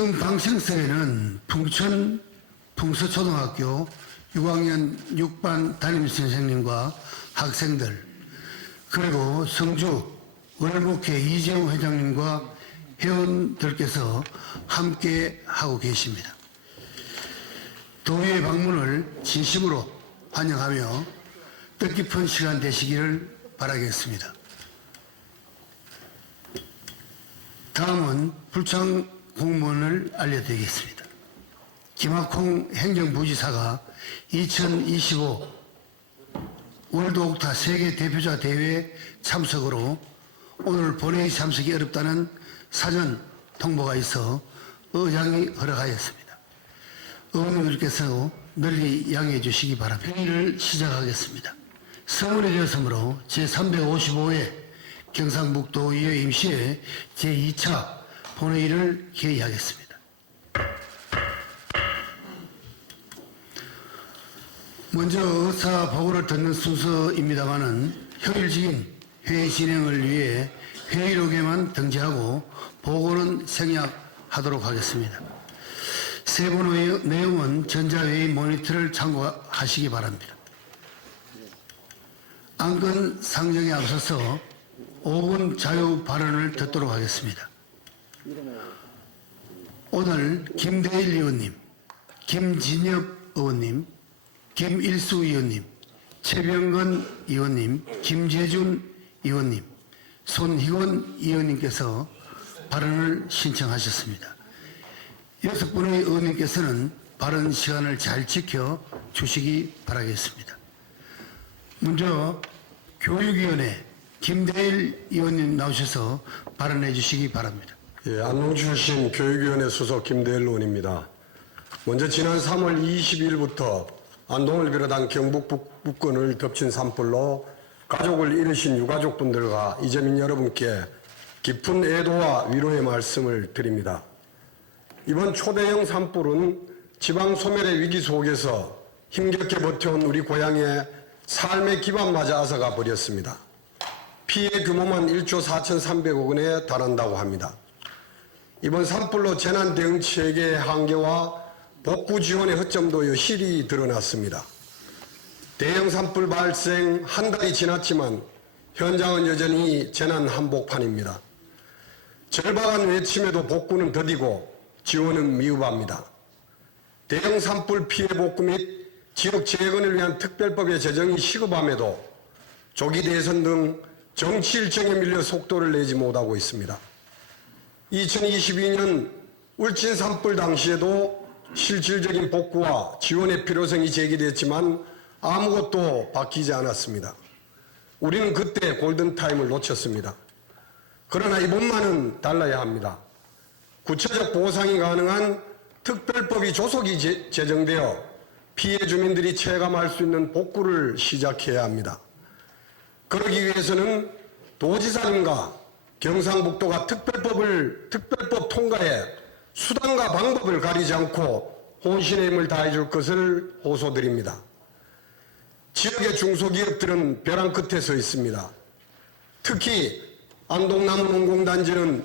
지금 방생설에는 풍천 풍서초등학교 6학년 6반 담임선생님과 학생들, 그리고 성주 월목회 이재용 회장님과 회원들께서 함께 하고 계십니다. 도의회 방문을 진심으로 환영하며 뜻깊은 시간 되시기를 바라겠습니다. 다음은 불참 공무원을 알려드리겠습니다. 김학홍 행정부지사가 2025 월드옥타 세계 대표자 대회 참석으로 오늘 본회의 참석이 어렵다는 사전 통보가 있어 의장이 허락하였습니다. 의원님들께서 널리 양해해 주시기 바랍니다. 회의를 시작하겠습니다. 성원이 되었으므로 제355회 경상북도의회 임시회 제2차 본회의를 개의하겠습니다. 먼저 의사 보고를 듣는 순서입니다마는 효율적인 회의 진행을 위해 회의록에만 등재하고 보고는 생략하도록 하겠습니다. 세부 내용은 전자회의 모니터를 참고하시기 바랍니다. 안건 상정에 앞서서 5분 자유 발언을 듣도록 하겠습니다. 오늘 김대일 의원님, 김진엽 의원님, 김일수 의원님, 최병건 의원님, 김재준 의원님, 손희원 의원님께서 발언을 신청하셨습니다. 6분의 의원님께서는 발언 시간을 잘 지켜 주시기 바라겠습니다. 먼저 교육위원회 김대일 의원님 나오셔서 발언해 주시기 바랍니다. 예, 안동 출신 교육위원회 소속 김대일 의원입니다. 먼저 지난 3월 20일부터 안동을 비롯한 경북 북부권을 덮친 산불로 가족을 잃으신 유가족분들과 이재민 여러분께 깊은 애도와 위로의 말씀을 드립니다. 이번 초대형 산불은 지방 소멸의 위기 속에서 힘겹게 버텨온 우리 고향의 삶의 기반마저 앗아가 버렸습니다. 피해 규모만 1조 4,300억 원에 달한다고 합니다. 이번 산불로 재난 대응 체계의 한계와 복구 지원의 허점도 여실히 드러났습니다. 대형 산불 발생 한 달이 지났지만 현장은 여전히 재난 한복판입니다. 절박한 외침에도 복구는 더디고 지원은 미흡합니다. 대형 산불 피해 복구 및 지역 재건을 위한 특별법의 제정이 시급함에도 조기 대선 등 정치 일정에 밀려 속도를 내지 못하고 있습니다. 2022년 울진 산불 당시에도 실질적인 복구와 지원의 필요성이 제기됐지만 아무것도 바뀌지 않았습니다. 우리는 그때 골든타임을 놓쳤습니다. 그러나 이번만은 달라야 합니다. 구체적 보상이 가능한 특별법이 조속히 제정되어 피해 주민들이 체감할 수 있는 복구를 시작해야 합니다. 그러기 위해서는 도지사님과 경상북도가 특별법 통과에 수단과 방법을 가리지 않고 혼신의 힘을 다해줄 것을 호소드립니다. 지역의 중소기업들은 벼랑 끝에 서 있습니다. 특히 안동나무농공단지는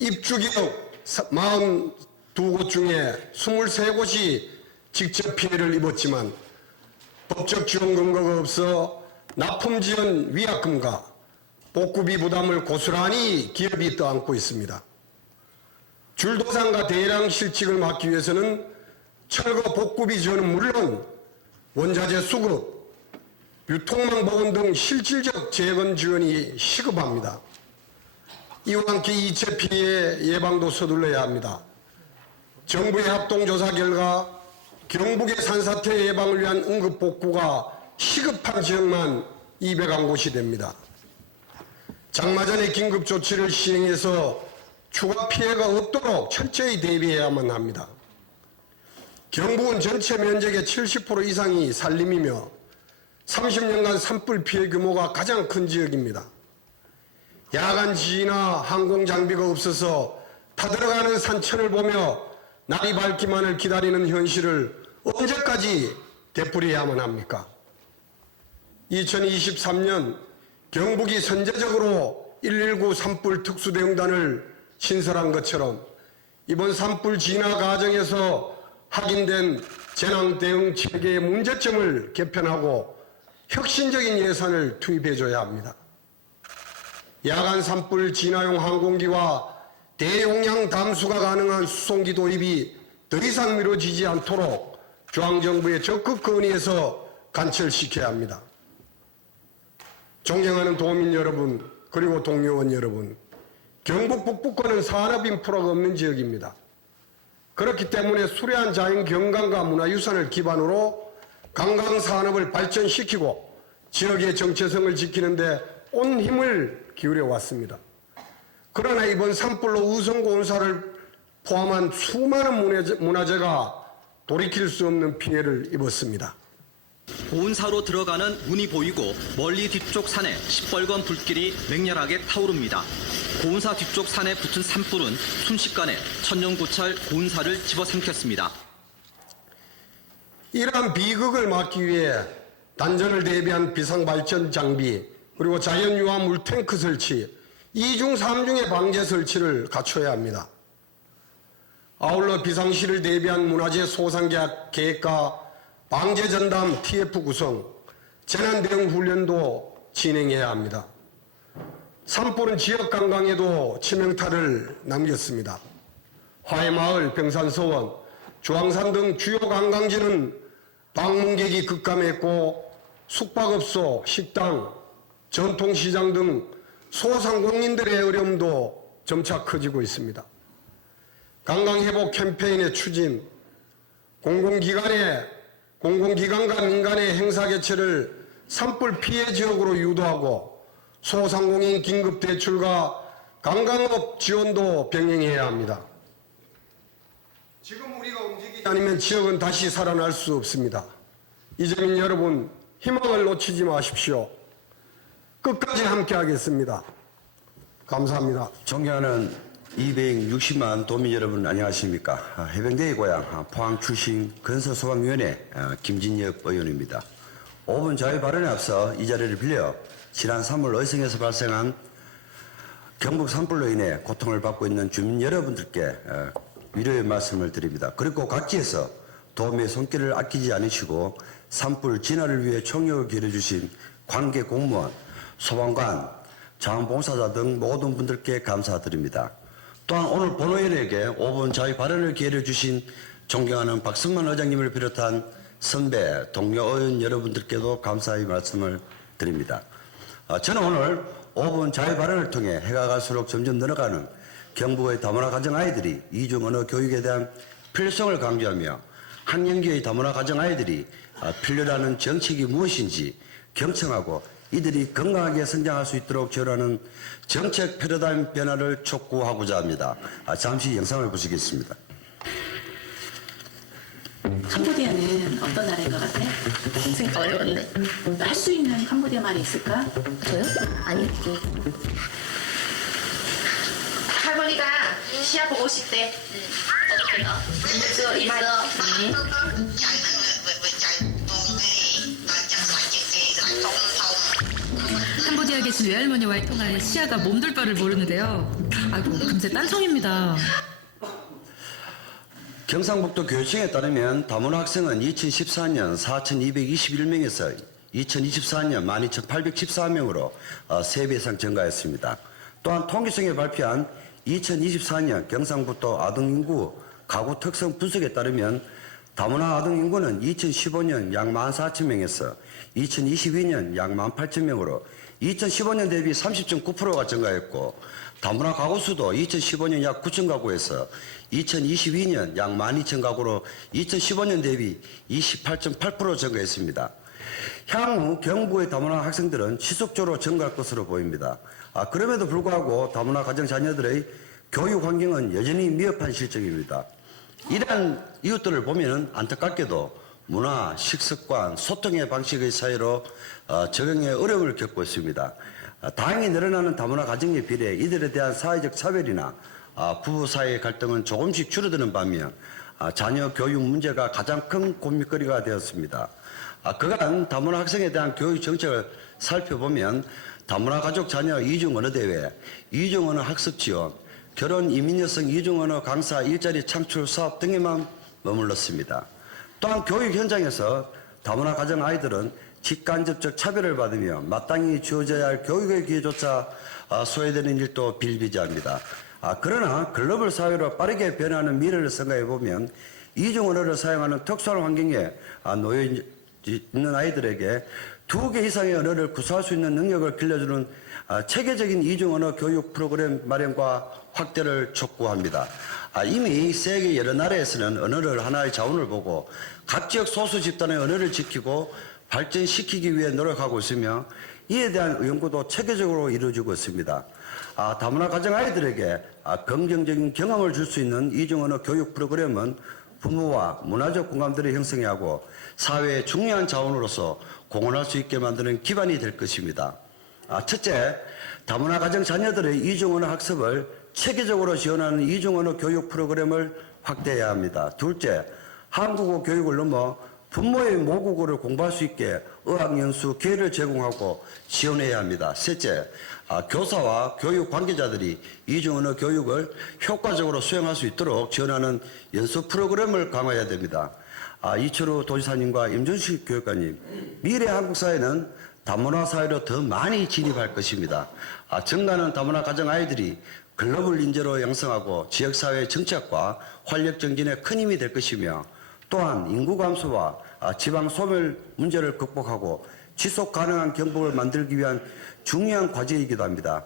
입주기업 42곳 중에 23곳이 직접 피해를 입었지만 법적 지원 근거가 없어 납품지원 위약금과 복구비 부담을 고스란히 기업이 떠안고 있습니다. 줄도상과 대량 실직을 막기 위해서는 철거 복구비 지원은 물론 원자재 수급, 유통망 복원 등 실질적 재건 지원이 시급합니다. 이와 함께 이체 피해 예방도 서둘러야 합니다. 정부의 합동조사 결과 경북의 산사태 예방을 위한 응급 복구가 시급한 지역만 201곳이 됩니다. 장마 전에 긴급 조치를 시행해서 추가 피해가 없도록 철저히 대비해야만 합니다. 경북은 전체 면적의 70% 이상이 산림이며 30년간 산불 피해 규모가 가장 큰 지역입니다. 야간 지휘나 항공 장비가 없어서 타들어가는 산천을 보며 날이 밝기만을 기다리는 현실을 언제까지 되풀이해야만 합니까? 2023년 경북이 선제적으로 119 산불 특수대응단을 신설한 것처럼 이번 산불 진화 과정에서 확인된 재난 대응 체계의 문제점을 개편하고 혁신적인 예산을 투입해줘야 합니다. 야간 산불 진화용 항공기와 대용량 담수가 가능한 수송기 도입이 더 이상 미뤄지지 않도록 중앙정부에 적극 건의해서 관철시켜야 합니다. 존경하는 도민 여러분, 그리고 동료원 여러분, 경북 북부권은 산업 인프라가 없는 지역입니다. 그렇기 때문에 수려한 자연 경관과 문화유산을 기반으로 관광 산업을 발전시키고 지역의 정체성을 지키는 데 온 힘을 기울여 왔습니다. 그러나 이번 산불로 우성고운사를 포함한 수많은 문화재가 돌이킬 수 없는 피해를 입었습니다. 고운사로 들어가는 문이 보이고 멀리 뒤쪽 산에 시뻘건 불길이 맹렬하게 타오릅니다. 고운사 뒤쪽 산에 붙은 산불은 순식간에 천년고찰 고운사를 집어삼켰습니다. 이러한 비극을 막기 위해 단전을 대비한 비상발전 장비 그리고 자연유화 물탱크 설치, 2중 3중의 방제 설치를 갖춰야 합니다. 아울러 비상시를 대비한 문화재 소상 계획과 방제 전담 TF 구성, 재난 대응 훈련도 진행해야 합니다. 산불은 지역 관광에도 치명타를 남겼습니다. 화해마을, 병산서원, 주황산 등 주요 관광지는 방문객이 급감했고 숙박업소, 식당, 전통시장 등 소상공인들의 어려움도 점차 커지고 있습니다. 관광회복 캠페인의 추진, 공공기관과 민간의 행사 개최를 산불 피해 지역으로 유도하고 소상공인 긴급대출과 관광업 지원도 병행해야 합니다. 지금 우리가 움직이지 않으면 지역은 다시 살아날 수 없습니다. 이재민 여러분, 희망을 놓치지 마십시오. 끝까지 함께 하겠습니다. 감사합니다. 존경하는 260만 도민 여러분 안녕하십니까. 해병대의 고향 포항 출신 건설소방위원회 김진엽 의원입니다. 5분 자유 발언에 앞서 이 자리를 빌려 지난 3월 의성에서 발생한 경북 산불로 인해 고통을 받고 있는 주민 여러분들께 위로의 말씀을 드립니다. 그리고 각지에서 도움의 손길을 아끼지 않으시고 산불 진화를 위해 총력을 기울여주신 관계 공무원, 소방관, 자원봉사자 등 모든 분들께 감사드립니다. 또한 오늘 본의원에게 5분 자유 발언을 기회를 주신 존경하는 박성만 의장님을 비롯한 선배, 동료 의원 여러분들께도 감사의 말씀을 드립니다. 저는 오늘 5분 자유 발언을 통해 해가 갈수록 점점 늘어가는 경북의 다문화 가정 아이들이 이중 언어 교육에 대한 필요성을 강조하며 학령기의 다문화 가정 아이들이 필요라는 정책이 무엇인지 경청하고 이들이 건강하게 성장할 수 있도록 지원하는 정책 패러다임 변화를 촉구하고자 합니다. 잠시 영상을 보시겠습니다. 캄보디아는 어떤 나라인 것 같아? 생각 어려운데. 할 수 있는 캄보디아 말이 있을까? 저요? 아니, 할머니가 시합 보고 싶대. 있어, 있어. 캄보디아에 계신 외할머니와의 통화에 시아가 몸둘 바를 모르는데요. 아이고, 금세 딴송입니다. 경상북도 교육청에 따르면 다문화 학생은 2014년 4,221명에서 2024년 12,814명으로 3배 이상 증가했습니다. 또한 통계청이 발표한 2024년 경상북도 아동인구 가구 특성 분석에 따르면 다문화 아동인구는 2015년 약 14,000명에서 2022년 약 18,000명으로 2015년 대비 30.9%가 증가했고 다문화 가구 수도 2015년 약 9천 가구에서 2022년 약 12,000가구로 2015년 대비 28.8% 증가했습니다. 향후 경북의 다문화 학생들은 지속적으로 증가할 것으로 보입니다. 그럼에도 불구하고 다문화 가정 자녀들의 교육 환경은 여전히 미흡한 실정입니다. 이러한 이웃들을 보면 안타깝게도 문화, 식습관, 소통의 방식의 차이로 적응에 어려움을 겪고 있습니다. 다행히 늘어나는 다문화 가정에 비례 이들에 대한 사회적 차별이나 부부 사이의 갈등은 조금씩 줄어드는 반면 자녀 교육 문제가 가장 큰 고민거리가 되었습니다. 그간 다문화 학생에 대한 교육 정책을 살펴보면 다문화 가족 자녀 이중 언어 대회, 이중 언어 학습 지원, 결혼, 이민 여성 이중 언어 강사 일자리 창출 사업 등에만 머물렀습니다. 또한 교육 현장에서 다문화 가정 아이들은 직간접적 차별을 받으며 마땅히 주어져야 할 교육의 기회조차 소외되는 일도 비일비재합니다. 그러나 글로벌 사회로 빠르게 변화하는 미래를 생각해 보면 이중 언어를 사용하는 특수한 환경에 놓여 있는 아이들에게 2개 이상의 언어를 구사할 수 있는 능력을 길러주는 체계적인 이중 언어 교육 프로그램 마련과 확대를 촉구합니다. 이미 세계 여러 나라에서는 언어를 하나의 자원을 보고 각 지역 소수 집단의 언어를 지키고 발전시키기 위해 노력하고 있으며 이에 대한 연구도 체계적으로 이루어지고 있습니다. 다문화 가정 아이들에게 긍정적인 경험을 줄 수 있는 이중 언어 교육 프로그램은 부모와 문화적 공감대를 형성해 하고 사회의 중요한 자원으로서 공헌할 수 있게 만드는 기반이 될 것입니다. 첫째, 다문화 가정 자녀들의 이중 언어 학습을 체계적으로 지원하는 이중 언어 교육 프로그램을 확대해야 합니다. 둘째, 한국어 교육을 넘어 부모의 모국어를 공부할 수 있게 어학연수 기회를 제공하고 지원해야 합니다. 셋째, 교사와 교육 관계자들이 이중 언어 교육을 효과적으로 수행할 수 있도록 지원하는 연수 프로그램을 강화해야 됩니다. 이철우 도지사님과 임준식 교육관님, 미래 한국 사회는 다문화 사회로 더 많이 진입할 것입니다. 증가하는 다문화 가정 아이들이 글로벌 인재로 양성하고 지역사회의 정착과 활력 정진에 큰 힘이 될 것이며 또한 인구 감소와 지방 소멸 문제를 극복하고 지속 가능한 경북을 만들기 위한 중요한 과제이기도 합니다.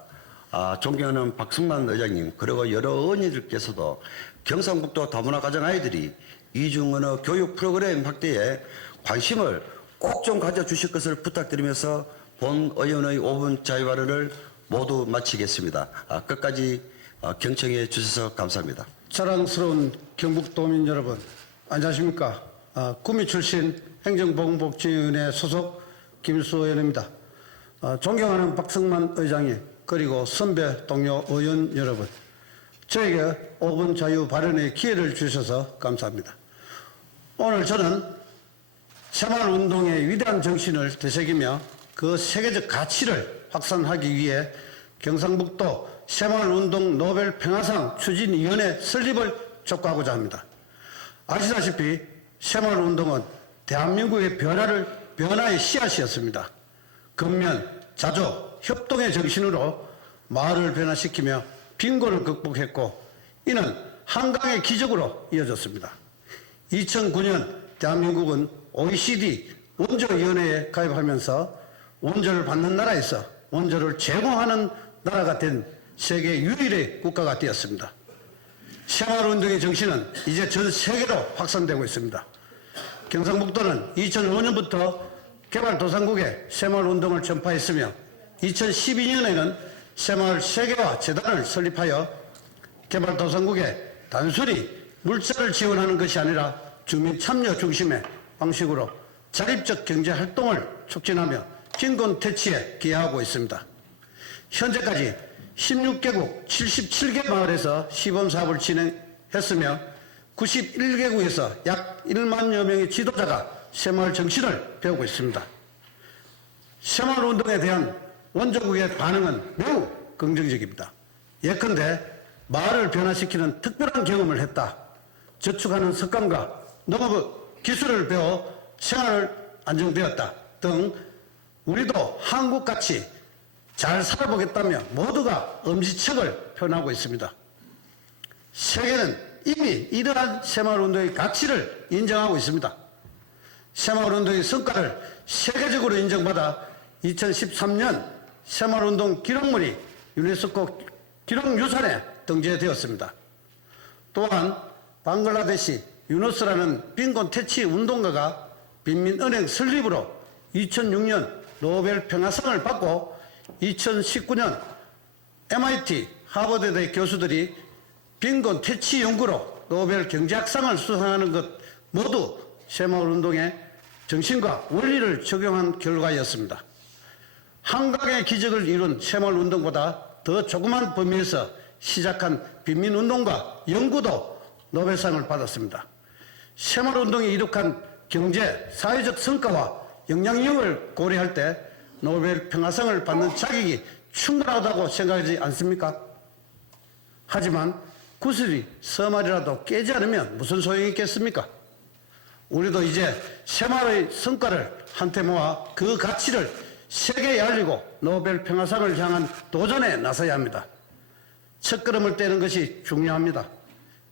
존경하는 박승만 의장님 그리고 여러 의원님들께서도 경상북도 다문화 가정 아이들이 이중 언어 교육 프로그램 확대에 관심을 꼭 좀 가져주실 것을 부탁드리면서 본 의원의 5분 자유 발언을 모두 마치겠습니다. 끝까지 경청해 주셔서 감사합니다. 사랑스러운 경북도민 여러분, 안녕하십니까? 구미 출신 행정보건복지위원회 소속 김일수 의원입니다. 존경하는 박승만 의장님 그리고 선배 동료 의원 여러분, 저에게 5분 자유 발언의 기회를 주셔서 감사합니다. 오늘 저는 새마을운동의 위대한 정신을 되새기며 그 세계적 가치를 확산하기 위해 경상북도 새마을운동 노벨 평화상 추진위원회 설립을 촉구하고자 합니다. 아시다시피 새마을운동은 대한민국의 변화의 씨앗이었습니다. 근면, 자조, 협동의 정신으로 마을을 변화시키며 빈곤을 극복했고 이는 한강의 기적으로 이어졌습니다. 2009년 대한민국은 OECD 원조위원회에 가입하면서 원조를 받는 나라에서 원조를 제공하는 나라가 된 세계 유일의 국가가 되었습니다. 새마을운동의 정신은 이제 전 세계로 확산되고 있습니다. 경상북도는 2005년부터 개발도상국에 새마을운동을 전파했으며 2012년에는 새마을 세계화 재단을 설립하여 개발도상국에 단순히 물자를 지원하는 것이 아니라 주민 참여 중심의 방식으로 자립적 경제활동을 촉진하며 빈곤 퇴치에 기여하고 있습니다. 현재까지 16개국 77개 마을에서 시범사업을 진행했으며 91개국에서 약 1만여 명의 지도자가 새마을 정신을 배우고 있습니다. 새마을운동에 대한 원조국의 반응은 매우 긍정적입니다. 예컨대 마을을 변화시키는 특별한 경험을 했다. 저축하는 습관과 농업 기술을 배워 생활을 안정되었다 등 우리도 한국같이 잘 살아보겠다며 모두가 엄지척을 표현하고 있습니다. 세계는 이미 이러한 새마을운동의 가치를 인정하고 있습니다. 새마을운동의 성과를 세계적으로 인정받아 2013년 새마을운동 기록물이 유네스코 기록유산에 등재되었습니다. 또한 방글라데시 유누스라는 빈곤 퇴치 운동가가 빈민은행 설립으로 2006년 노벨 평화상을 받고 2019년 MIT 하버드대 교수들이 빈곤 퇴치 연구로 노벨 경제학상을 수상하는 것 모두 새마을운동의 정신과 원리를 적용한 결과였습니다. 한강의 기적을 이룬 새마을운동보다 더 조그만 범위에서 시작한 빈민운동과 연구도 노벨상을 받았습니다. 새마을운동이 이룩한 경제, 사회적 성과와 영향력을 고려할 때 노벨 평화상을 받는 자격이 충분하다고 생각하지 않습니까? 하지만 구슬이 서말이라도 깨지 않으면 무슨 소용이 있겠습니까? 우리도 이제 새마을의 성과를 한테 모아 그 가치를 세계에 알리고 노벨 평화상을 향한 도전에 나서야 합니다. 첫걸음을 떼는 것이 중요합니다.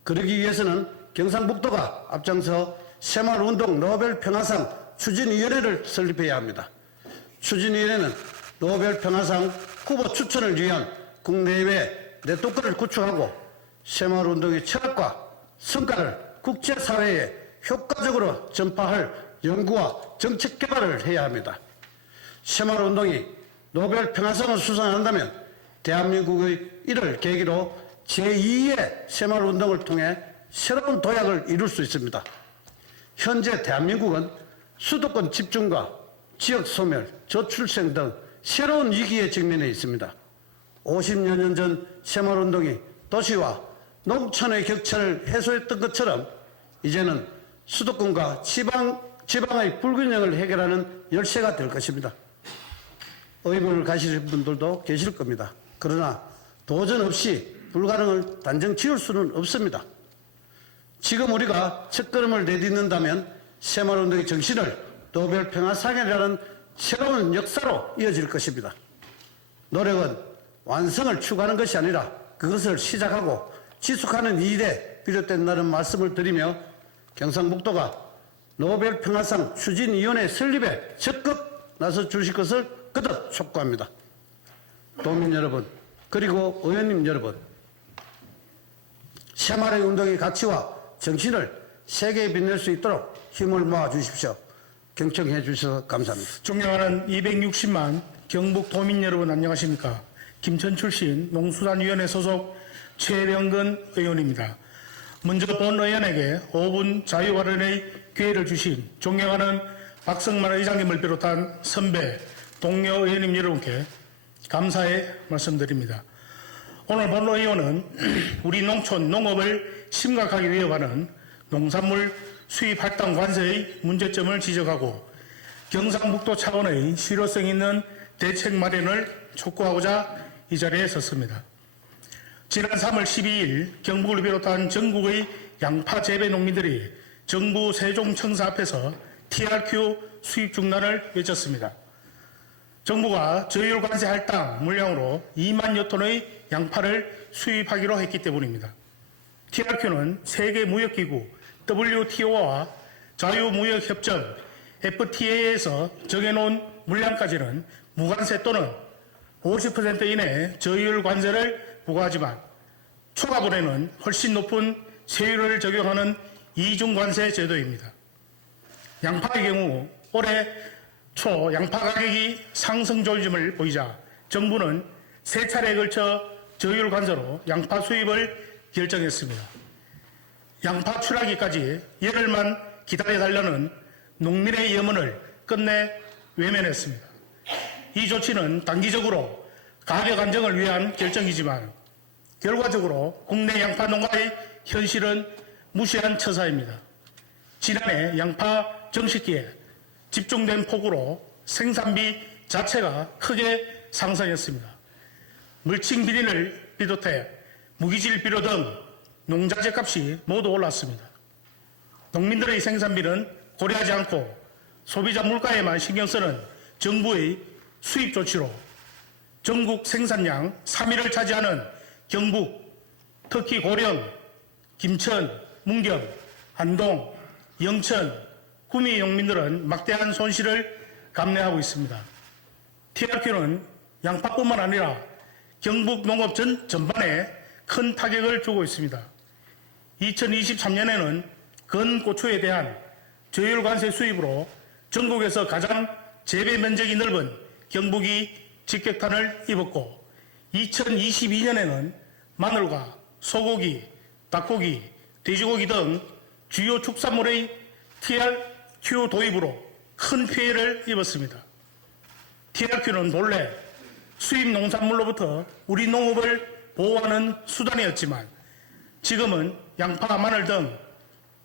그러기 위해서는 경상북도가 앞장서 새마을운동 노벨 평화상 추진위원회를 설립해야 합니다. 추진위원회는 노벨 평화상 후보 추천을 위한 국내외 네트워크를 구축하고 새마을운동의 철학과 성과를 국제사회에 효과적으로 전파할 연구와 정책 개발을 해야 합니다. 새마을운동이 노벨 평화상을 수상한다면 대한민국의 이를 계기로 제2의 새마을운동을 통해 새로운 도약을 이룰 수 있습니다. 현재 대한민국은 수도권 집중과 지역 소멸, 저출생 등 새로운 위기에 직면해 있습니다. 50여 년 전 새마을운동이 도시와 농촌의 격차를 해소했던 것처럼 이제는 수도권과 지방의 불균형을 해결하는 열쇠가 될 것입니다. 의문을 가지신 분들도 계실 겁니다. 그러나 도전 없이 불가능을 단정 지을 수는 없습니다. 지금 우리가 첫걸음을 내딛는다면 새마을운동의 정신을 노벨 평화상이라는 새로운 역사로 이어질 것입니다. 노력은 완성을 추구하는 것이 아니라 그것을 시작하고 지속하는 일에 비롯된다는 말씀을 드리며 경상북도가 노벨 평화상 추진위원회 설립에 적극 나서 주실 것을 거듭 촉구합니다. 도민 여러분, 그리고 의원님 여러분, 새마을의 운동의 가치와 정신을 세계에 빛낼 수 있도록 힘을 모아 주십시오. 경청해 주셔서 감사합니다. 존경하는 260만 경북 도민 여러분 안녕하십니까? 김천 출신 농수산위원회 소속 최병근 의원입니다. 먼저 본 의원에게 5분 자유발언의 기회를 주신 존경하는 박성만 의장님을 비롯한 선배, 동료 의원님 여러분께 감사의 말씀드립니다. 오늘 본 의원은 우리 농촌 농업을 심각하게 위협하는 농산물 수입 할당 관세의 문제점을 지적하고 경상북도 차원의 실효성 있는 대책 마련을 촉구하고자 이 자리에 섰습니다. 지난 3월 12일 경북을 비롯한 전국의 양파 재배 농민들이 정부 세종청사 앞에서 TRQ 수입 중단을 외쳤습니다. 정부가 저율 관세 할당 물량으로 2만여 톤의 양파를 수입하기로 했기 때문입니다. TRQ는 세계무역기구 WTO와 자유무역협정 FTA에서 정해놓은 물량까지는 무관세 또는 50% 이내 저율 관세를 부과하지만 초과분에는 훨씬 높은 세율을 적용하는 이중관세 제도입니다. 양파의 경우 올해 초 양파 가격이 상승 조짐을 보이자 정부는 세 차례에 걸쳐 저율 관세로 양파 수입을 결정했습니다. 양파 출하기까지 열흘만 기다려달라는 농민의 염원을 끝내 외면했습니다. 이 조치는 단기적으로 가격 안정을 위한 결정이지만 결과적으로 국내 양파 농가의 현실은 무시한 처사입니다. 지난해 양파 정식기에 집중된 폭우로 생산비 자체가 크게 상승했습니다. 물칭 비린을 비롯해 무기질 비료 등 농자재 값이 모두 올랐습니다. 농민들의 생산비는 고려하지 않고 소비자 물가에만 신경 쓰는 정부의 수입 조치로 전국 생산량 3위를 차지하는 경북, 특히 고령, 김천, 문경, 안동, 영천, 구미 농민들은 막대한 손실을 감내하고 있습니다. TRQ는 양파뿐만 아니라 경북 농업 전반에 큰 타격을 주고 있습니다. 2023년에는 건고추에 대한 저율 관세 수입으로 전국에서 가장 재배 면적이 넓은 경북이 직격탄을 입었고 2022년에는 마늘과 소고기, 닭고기, 돼지고기 등 주요 축산물의 TRQ 도입으로 큰 피해를 입었습니다. TRQ는 본래 수입 농산물로부터 우리 농업을 보호하는 수단이었지만 지금은 양파, 마늘 등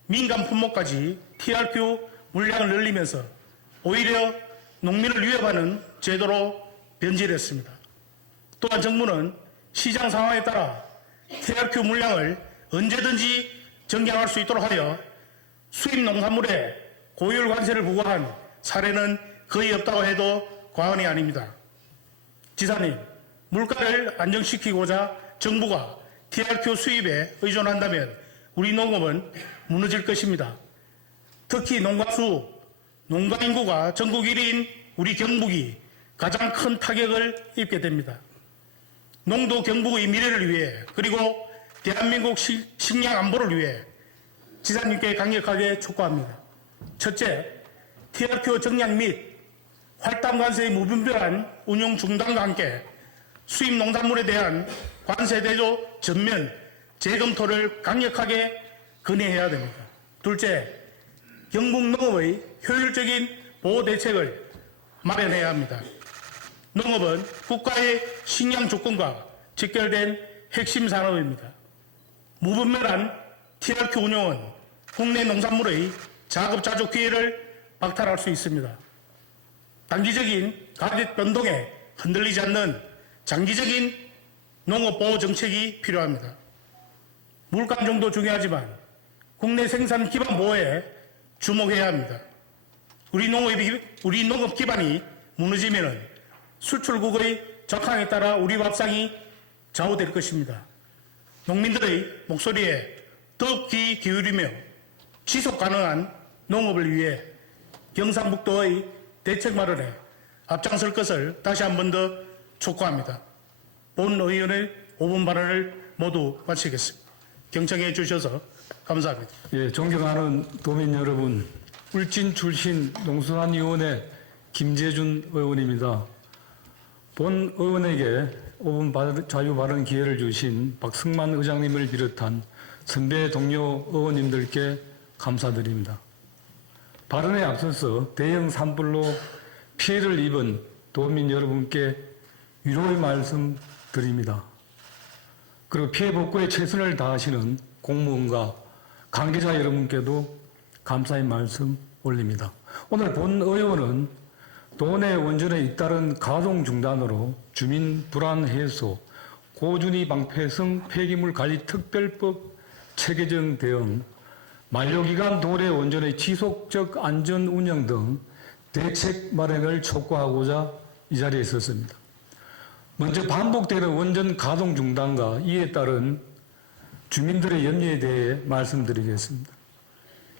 민감 품목까지 TRQ 물량을 늘리면서 오히려 농민을 위협하는 제도로 변질했습니다. 또한 정부는 시장 상황에 따라 TRQ 물량을 언제든지 정량할 수 있도록 하여 수입 농산물에 고율 관세를 부과한 사례는 거의 없다고 해도 과언이 아닙니다. 지사님, 물가를 안정시키고자 정부가 TRQ 수입에 의존한다면 우리 농업은 무너질 것입니다. 특히 농가수, 농가인구가 전국 1위인 우리 경북이 가장 큰 타격을 입게 됩니다. 농도 경북의 미래를 위해 그리고 대한민국 식량 안보를 위해 지사님께 강력하게 촉구합니다. 첫째, TRQ 정량 및 활당 관세의 무분별한 운용 중단과 함께 수입 농산물에 대한 관세 대조 전면 재검토를 강력하게 건의해야 됩니다. 둘째, 경북 농업의 효율적인 보호 대책을 마련해야 합니다. 농업은 국가의 식량 주권과 직결된 핵심 산업입니다. 무분별한 TRQ 운용은 국내 농산물의 자급자족 기회를 박탈할 수 있습니다. 단기적인 가격 변동에 흔들리지 않는 장기적인 농업보호 정책이 필요합니다. 물가 안정도 중요하지만 국내 생산 기반 보호에 주목해야 합니다. 우리 농업 기반이 무너지면 수출국의 적항에 따라 우리 밥상이 좌우될 것입니다. 농민들의 목소리에 더욱 귀 기울이며 지속 가능한 농업을 위해 경상북도의 대책 마련에 앞장설 것을 다시 한 번 더 촉구합니다. 본 의원의 5분 발언을 모두 마치겠습니다. 경청해 주셔서 감사합니다. 예, 존경하는 도민 여러분, 울진 출신 농수산위원회 김재준 의원입니다. 본 의원에게 5분 자유 발언 기회를 주신 박승만 의장님을 비롯한 선배 동료 의원님들께 감사드립니다. 발언에 앞서서 대형 산불로 피해를 입은 도민 여러분께 위로의 말씀 드립니다. 그리고 피해 복구에 최선을 다하시는 공무원과 관계자 여러분께도 감사의 말씀 올립니다. 오늘 본 의원은 도내 원전에 잇따른 가동 중단으로 주민 불안 해소, 고준위 방패성 폐기물 관리 특별법 체계정 대응, 만료기간 도내 원전의 지속적 안전 운영 등 대책 마련을 촉구하고자 이 자리에 있었습니다. 먼저 반복되는 원전 가동 중단과 이에 따른 주민들의 염려에 대해 말씀드리겠습니다.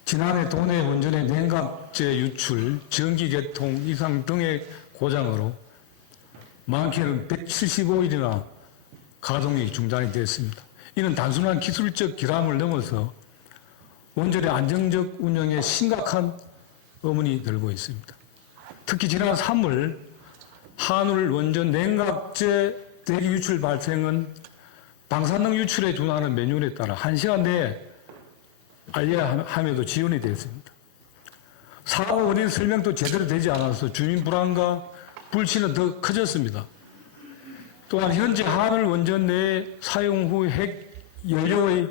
지난해 도내 원전의 냉각제 유출, 전기 개통 이상 등의 고장으로 많게는 175일이나 가동이 중단이 됐습니다. 이는 단순한 기술적 결함을 넘어서 원전의 안정적 운영에 심각한 의문이 들고 있습니다. 특히 지난 3월 한울 원전 냉각제 대기 유출 발생은 방사능 유출에 준하는 매뉴얼에 따라 1시간 내에 알려야 함에도 지연이 됐습니다. 사고 원인 설명도 제대로 되지 않아서 주민 불안과 불신은 더 커졌습니다. 또한 현재 한울 원전 내 사용 후 핵 연료의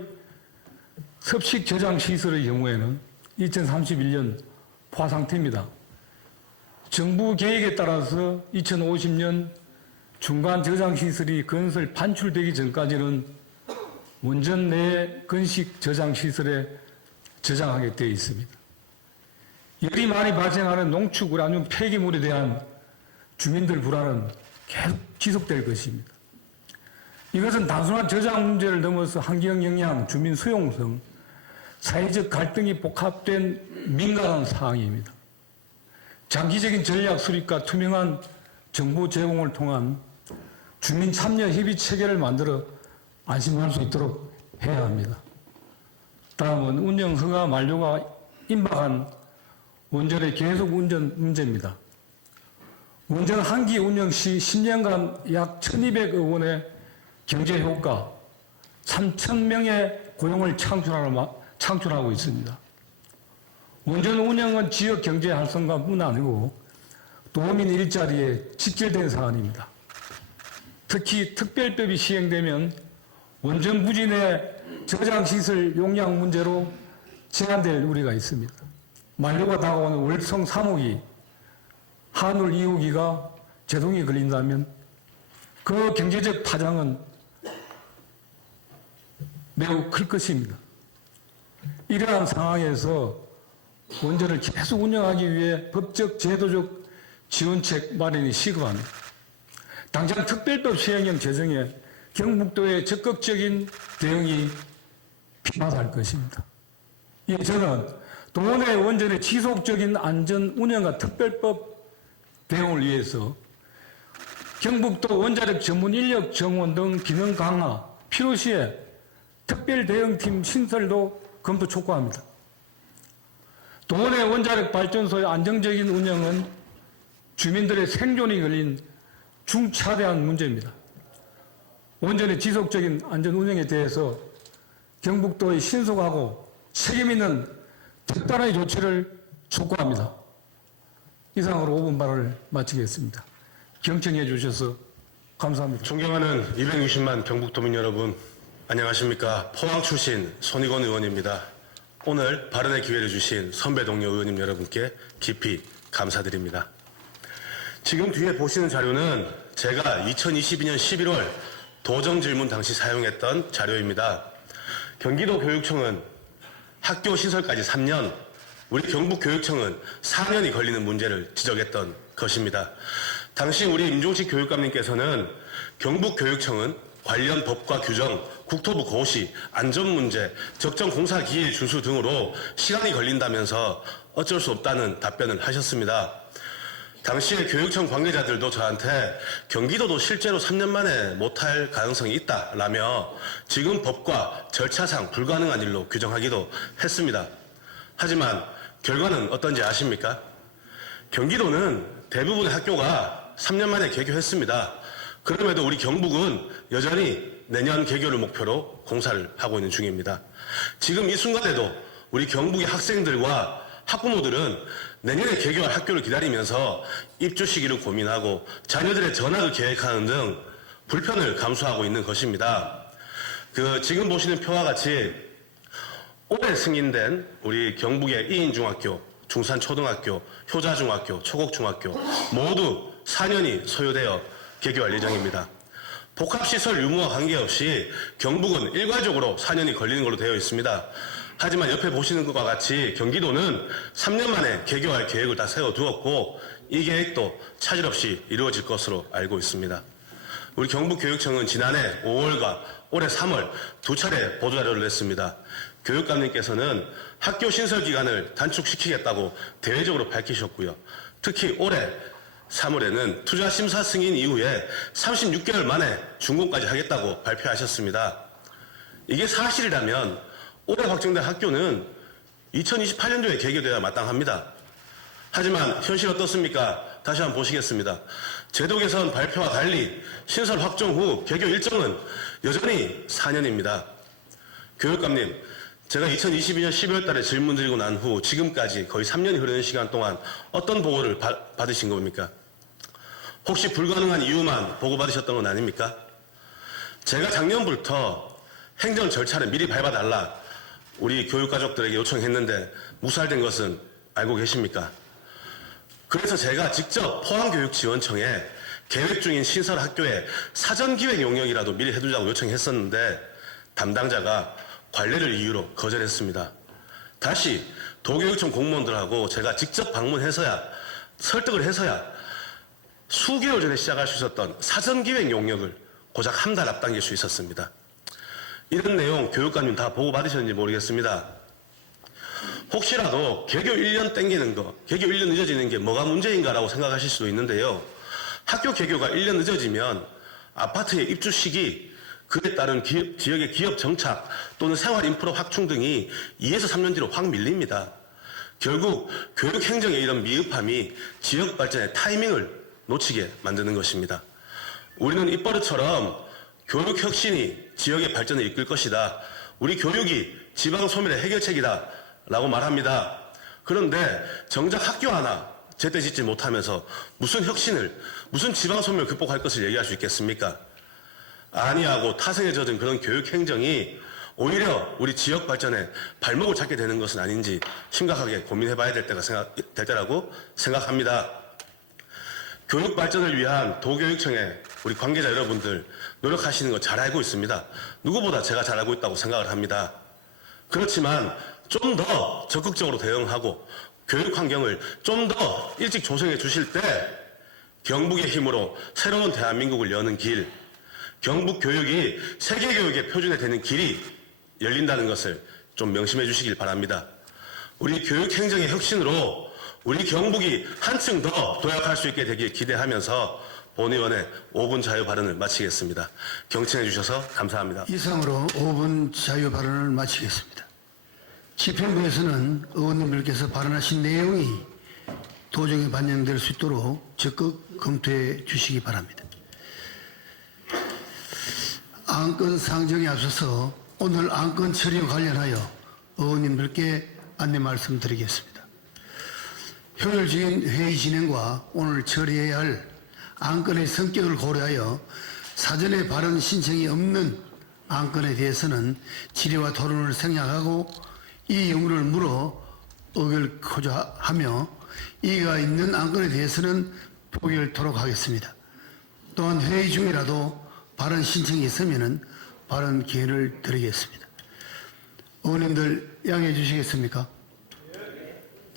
섭식 저장 시설의 경우에는 2031년 포화 상태입니다. 정부 계획에 따라서 2050년 중간 저장 시설이 건설 반출되기 전까지는 원전 내 건식 저장 시설에 저장하게 되어 있습니다. 열이 많이 발생하는 농축 우라늄 폐기물에 대한 주민들 불안은 계속 지속될 것입니다. 이것은 단순한 저장 문제를 넘어서 환경 영향, 주민 수용성, 사회적 갈등이 복합된 민감한 사항입니다. 장기적인 전략 수립과 투명한 정보 제공을 통한 주민 참여 협의 체계를 만들어 안심할 수 있도록 해야 합니다. 다음은 운영 허가 만료가 임박한 원전의 계속 운전 문제입니다. 원전 한기 운영 시 10년간 약 1,200억 원의 경제 효과, 3,000명의 고용을 창출하고 있습니다. 원전 운영은 지역 경제 활성화뿐 아니고 도민 일자리에 직결된 사안입니다. 특히 특별법이 시행되면 원전 부지 내 저장시설 용량 문제로 제한될 우려가 있습니다. 만료가 다가오는 월성 3호기, 한울 2호기가 제동이 걸린다면 그 경제적 파장은 매우 클 것입니다. 이러한 상황에서 원전을 계속 운영하기 위해 법적, 제도적 지원책 마련이 시급합니다. 당장 특별법 시행령 제정에 경북도의 적극적인 대응이 필요할 것입니다. 예, 저는 동원의 원전의 지속적인 안전 운영과 특별법 대응을 위해서 경북도 원자력 전문 인력 정원 등 기능 강화, 필요시에 특별 대응팀 신설도 검토 촉구합니다. 동원의 원자력 발전소의 안정적인 운영은 주민들의 생존이 걸린 중차대한 문제입니다. 원전의 지속적인 안전 운영에 대해서 경북도의 신속하고 책임 있는 특단의 조치를 촉구합니다. 이상으로 5분 발언을 마치겠습니다. 경청해 주셔서 감사합니다. 존경하는 260만 경북도민 여러분, 안녕하십니까. 포항 출신 손익원 의원입니다. 오늘 발언의 기회를 주신 선배 동료 의원님 여러분께 깊이 감사드립니다. 지금 뒤에 보시는 자료는 제가 2022년 11월 도정질문 당시 사용했던 자료입니다. 경기도 교육청은 학교 신설까지 3년, 우리 경북교육청은 4년이 걸리는 문제를 지적했던 것입니다. 당시 우리 임종식 교육감님께서는 경북교육청은 관련 법과 규정, 국토부 고시, 안전문제, 적정 공사 기일 준수 등으로 시간이 걸린다면서 어쩔 수 없다는 답변을 하셨습니다. 당시에 교육청 관계자들도 저한테 경기도도 실제로 3년 만에 못할 가능성이 있다라며 지금 법과 절차상 불가능한 일로 규정하기도 했습니다. 하지만 결과는 어떤지 아십니까? 경기도는 대부분의 학교가 3년 만에 개교했습니다. 그럼에도 우리 경북은 여전히 내년 개교를 목표로 공사를 하고 있는 중입니다. 지금 이 순간에도 우리 경북의 학생들과 학부모들은 내년에 개교할 학교를 기다리면서 입주 시기를 고민하고 자녀들의 전학을 계획하는 등 불편을 감수하고 있는 것입니다. 지금 보시는 표와 같이 올해 승인된 우리 경북의 이인중학교, 중산초등학교, 효자중학교, 초곡중학교 모두 4년이 소요되어 개교할 예정입니다. 복합시설 유무와 관계없이 경북은 일괄적으로 4년이 걸리는 걸로 되어 있습니다. 하지만 옆에 보시는 것과 같이 경기도는 3년 만에 개교할 계획을 다 세워두었고 이 계획도 차질 없이 이루어질 것으로 알고 있습니다. 우리 경북교육청은 지난해 5월과 올해 3월 두 차례 보도자료를 냈습니다. 교육감님께서는 학교 신설 기간을 단축시키겠다고 대외적으로 밝히셨고요. 특히 올해 3월에는 투자 심사 승인 이후에 36개월 만에 준공까지 하겠다고 발표하셨습니다. 이게 사실이라면 올해 확정된 학교는 2028년도에 개교되어야 마땅합니다. 하지만 현실 어떻습니까? 다시 한번 보시겠습니다. 제도 개선 발표와 달리 신설 확정 후 개교 일정은 여전히 4년입니다. 교육감님, 제가 2022년 12월 달에 질문 드리고 난 후 지금까지 거의 3년이 흐르는 시간 동안 어떤 보고를 받으신 겁니까? 혹시 불가능한 이유만 보고받으셨던 건 아닙니까? 제가 작년부터 행정 절차를 미리 밟아달라 우리 교육가족들에게 요청했는데 무살된 것은 알고 계십니까? 그래서 제가 직접 포항교육지원청에 계획 중인 신설 학교에 사전기획 용역이라도 미리 해두자고 요청했었는데 담당자가 관례를 이유로 거절했습니다. 다시 도교육청 공무원들하고 제가 직접 방문해서야 설득을 해서야 수개월 전에 시작할 수 있었던 사전기획 용역을 고작 한 달 앞당길 수 있었습니다. 이런 내용 교육감님 다 보고받으셨는지 모르겠습니다. 혹시라도 개교 1년 땡기는 거, 개교 1년 늦어지는 게 뭐가 문제인가라고 생각하실 수도 있는데요. 학교 개교가 1년 늦어지면 아파트의 입주 시기, 그에 따른 지역의 기업 정착 또는 생활 인프라 확충 등이 2에서 3년 뒤로 확 밀립니다. 결국 교육 행정의 이런 미흡함이 지역 발전의 타이밍을 놓치게 만드는 것입니다. 우리는 입버릇처럼 교육 혁신이 지역의 발전을 이끌 것이다. 우리 교육이 지방 소멸의 해결책이다. 라고 말합니다. 그런데 정작 학교 하나 제때 짓지 못하면서 무슨 혁신을, 무슨 지방 소멸을 극복할 것을 얘기할 수 있겠습니까? 아니하고 타성에 젖은 그런 교육 행정이 오히려 우리 지역 발전에 발목을 잡게 되는 것은 아닌지 심각하게 고민해봐야 될 때라고 생각합니다. 교육 발전을 위한 도교육청의 우리 관계자 여러분들 노력하시는 거 잘 알고 있습니다. 누구보다 제가 잘 알고 있다고 생각을 합니다. 그렇지만 좀 더 적극적으로 대응하고 교육 환경을 좀 더 일찍 조성해 주실 때 경북의 힘으로 새로운 대한민국을 여는 길, 경북 교육이 세계 교육의 표준이 되는 길이 열린다는 것을 좀 명심해 주시길 바랍니다. 우리 교육 행정의 혁신으로 우리 경북이 한층 더 도약할 수 있게 되길 기대하면서 본 의원의 5분 자유 발언을 마치겠습니다. 경청해 주셔서 감사합니다. 이상으로 5분 자유 발언을 마치겠습니다. 집행부에서는 의원님들께서 발언하신 내용이 도정에 반영될 수 있도록 적극 검토해 주시기 바랍니다. 안건 상정에 앞서서 오늘 안건 처리와 관련하여 의원님들께 안내 말씀드리겠습니다. 효율적인 회의 진행과 오늘 처리해야 할 안건의 성격을 고려하여 사전에 발언 신청이 없는 안건에 대해서는 질의와 토론을 생략하고 이 의무를 물어 의결코자 하며 이의가 있는 안건에 대해서는 포기하도록 하겠습니다. 또한 회의 중이라도 발언 신청이 있으면 발언 기회를 드리겠습니다. 의원님들 양해해 주시겠습니까?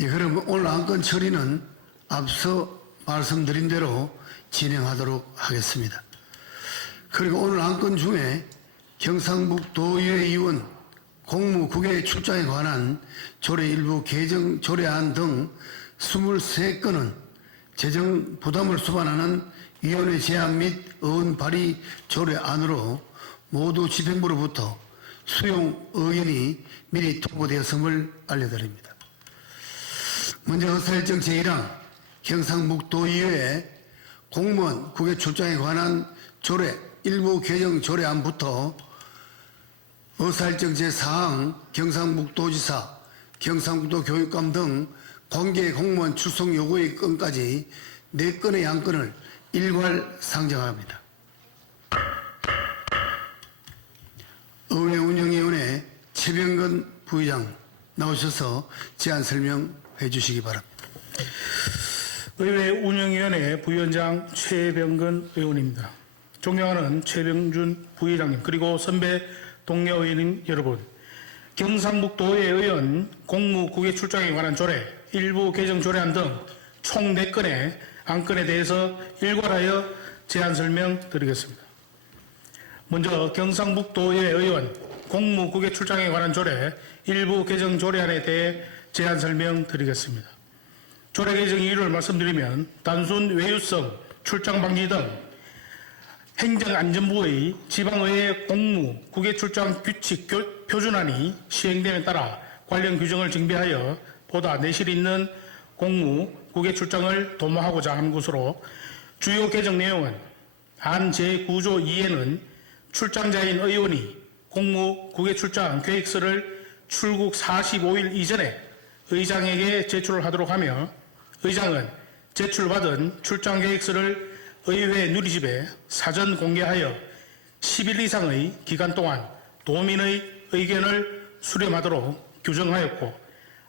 예, 그럼 오늘 안건 처리는 앞서 말씀드린 대로 진행하도록 하겠습니다. 그리고 오늘 안건 중에 경상북도의회 의원 공무 국외 출장에 관한 조례 일부 개정 조례안 등 23건은 재정 부담을 수반하는 위원회 제안 및 의원 발의 조례안으로 모두 집행부로부터 수용 의견이 미리 통보되었음을 알려드립니다. 먼저 의사일정 제1항 경상북도의회 공무원 국외 출장에 관한 조례 일부 개정 조례안부터 의사일정 제4항 경상북도지사, 경상북도 교육감 등 관계 공무원 출석 요구의 건까지 4건의 안건을 일괄 상정합니다. 의회 운영위원회 최병근 부의장 나오셔서 제안 설명해 주시기 바랍니다. 의회 운영위원회 부위원장 최병근 의원입니다. 존경하는 최병준 부의장님 그리고 선배 동료 의원님 여러분, 경상북도의회 의원 공무 국외 출장에 관한 조례, 일부 개정 조례안 등 총 4건의 안건에 대해서 일괄하여 제안 설명드리겠습니다. 먼저 경상북도의회 의원 공무 국외 출장에 관한 조례, 일부 개정 조례안에 대해 제안 설명드리겠습니다. 조례 개정 이유를 말씀드리면 단순 외유성 출장 방지 등 행정안전부의 지방의회 공무 국외 출장 규칙 표준안이 시행됨에 따라 관련 규정을 정비하여 보다 내실 있는 공무 국외 출장을 도모하고자 하는 것으로 주요 개정 내용은 안 제9조 2에는 출장자인 의원이 공무 국외 출장 계획서를 출국 45일 이전에 의장에게 제출을 하도록 하며 의장은 제출받은 출장 계획서를 의회 누리집에 사전 공개하여 10일 이상의 기간 동안 도민의 의견을 수렴하도록 규정하였고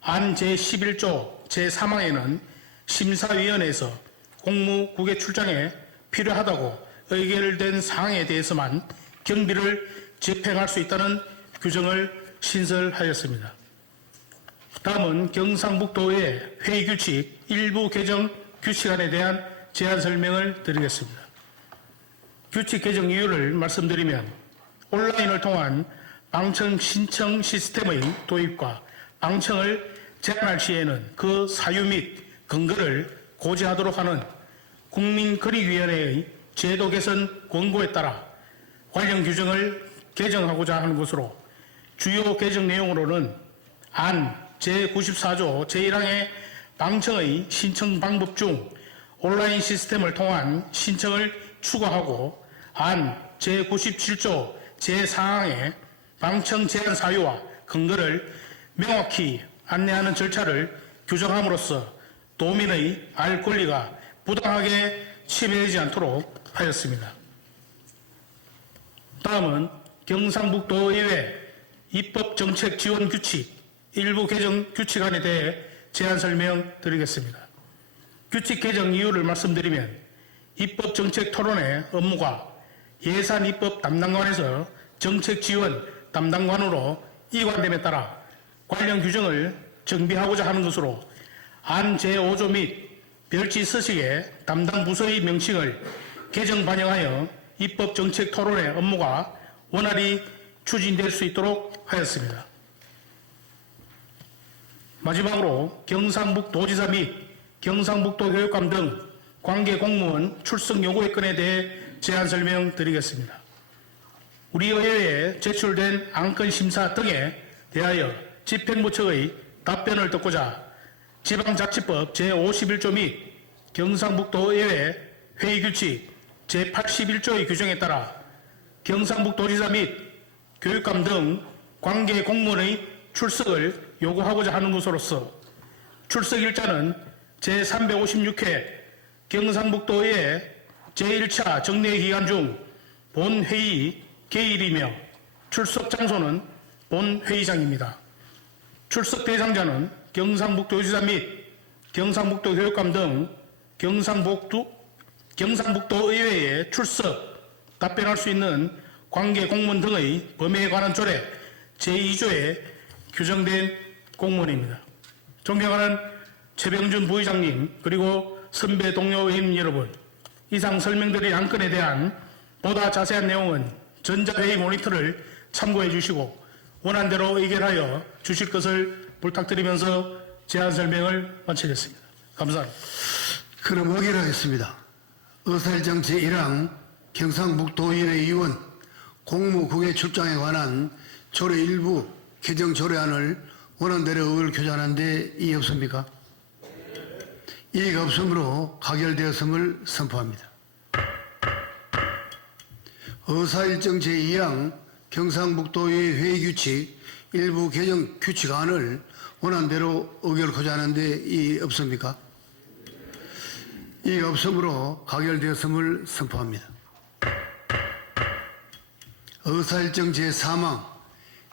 안 제11조 제3항에는 심사위원회에서 공무 국외 출장에 필요하다고 의결된 사항에 대해서만 경비를 집행할 수 있다는 규정을 신설하였습니다. 다음은 경상북도의 회의규칙 일부 개정 규칙안에 대한 제안 설명을 드리겠습니다. 규칙 개정 이유를 말씀드리면 온라인을 통한 방청 신청 시스템의 도입과 방청을 제한할 시에는 그 사유 및 근거를 고지하도록 하는 국민권익위원회의 제도 개선 권고에 따라 관련 규정을 개정하고자 하는 것으로 주요 개정 내용으로는 안 제94조 제1항의 방청의 신청 방법 중 온라인 시스템을 통한 신청을 추가하고 안 제97조 제4항의 방청 제한 사유와 근거를 명확히 안내하는 절차를 규정함으로써 도민의 알 권리가 부당하게 침해되지 않도록 하였습니다. 다음은 경상북도의회 입법정책지원규칙 일부 개정 규칙안에 대해 제안 설명드리겠습니다. 규칙 개정 이유를 말씀드리면 입법정책 토론회 업무가 예산입법 담당관에서 정책지원 담당관으로 이관됨에 따라 관련 규정을 정비하고자 하는 것으로 안 제5조 및 별지 서식의 담당 부서의 명칭을 개정 반영하여 입법정책 토론회 업무가 원활히 추진될 수 있도록 하였습니다. 마지막으로 경상북도지사 및 경상북도 교육감 등 관계 공무원 출석 요구의 건에 대해 제안 설명드리겠습니다. 우리 의회에 제출된 안건 심사 등에 대하여 집행부처의 답변을 듣고자 지방자치법 제51조 및 경상북도 의회 회의규칙 제81조의 규정에 따라 경상북도지사 및 교육감 등 관계 공무원의 출석을 요구하고자 하는 것으로서 출석 일자는 제356회 경상북도의회 제1차 정례 기간 중 본회의 개일이며 출석 장소는 본회의장입니다. 출석 대상자는 경상북도지사 및 경상북도 교육감 등 경상북도 의회에 출석, 답변할 수 있는 관계 공무원 등의 범위에 관한 조례 제2조에 규정된 공무원입니다. 존경하는 최병준 부의장님 그리고 선배 동료 의원님 여러분, 이상 설명드린 안건에 대한 보다 자세한 내용은 전자회의 모니터를 참고해 주시고 원안대로 의결하여 주실 것을 부탁드리면서 제안 설명을 마치겠습니다. 감사합니다. 그럼 의결하겠습니다. 의사일정 제1항 경상북도의회 의원 공무국외 출장에 관한 조례 일부 개정 조례안을 원안대로 의결 교찬한 데 이의 없습니까? 이의가 없으므로 가결되었음을 선포합니다. 의사일정 제2항 경상북도의회 회의규칙 일부 개정 규칙안을 원안대로 의결 교찬한 데 이의 없습니까? 이의가 없으므로 가결되었음을 선포합니다. 의사일정 제3항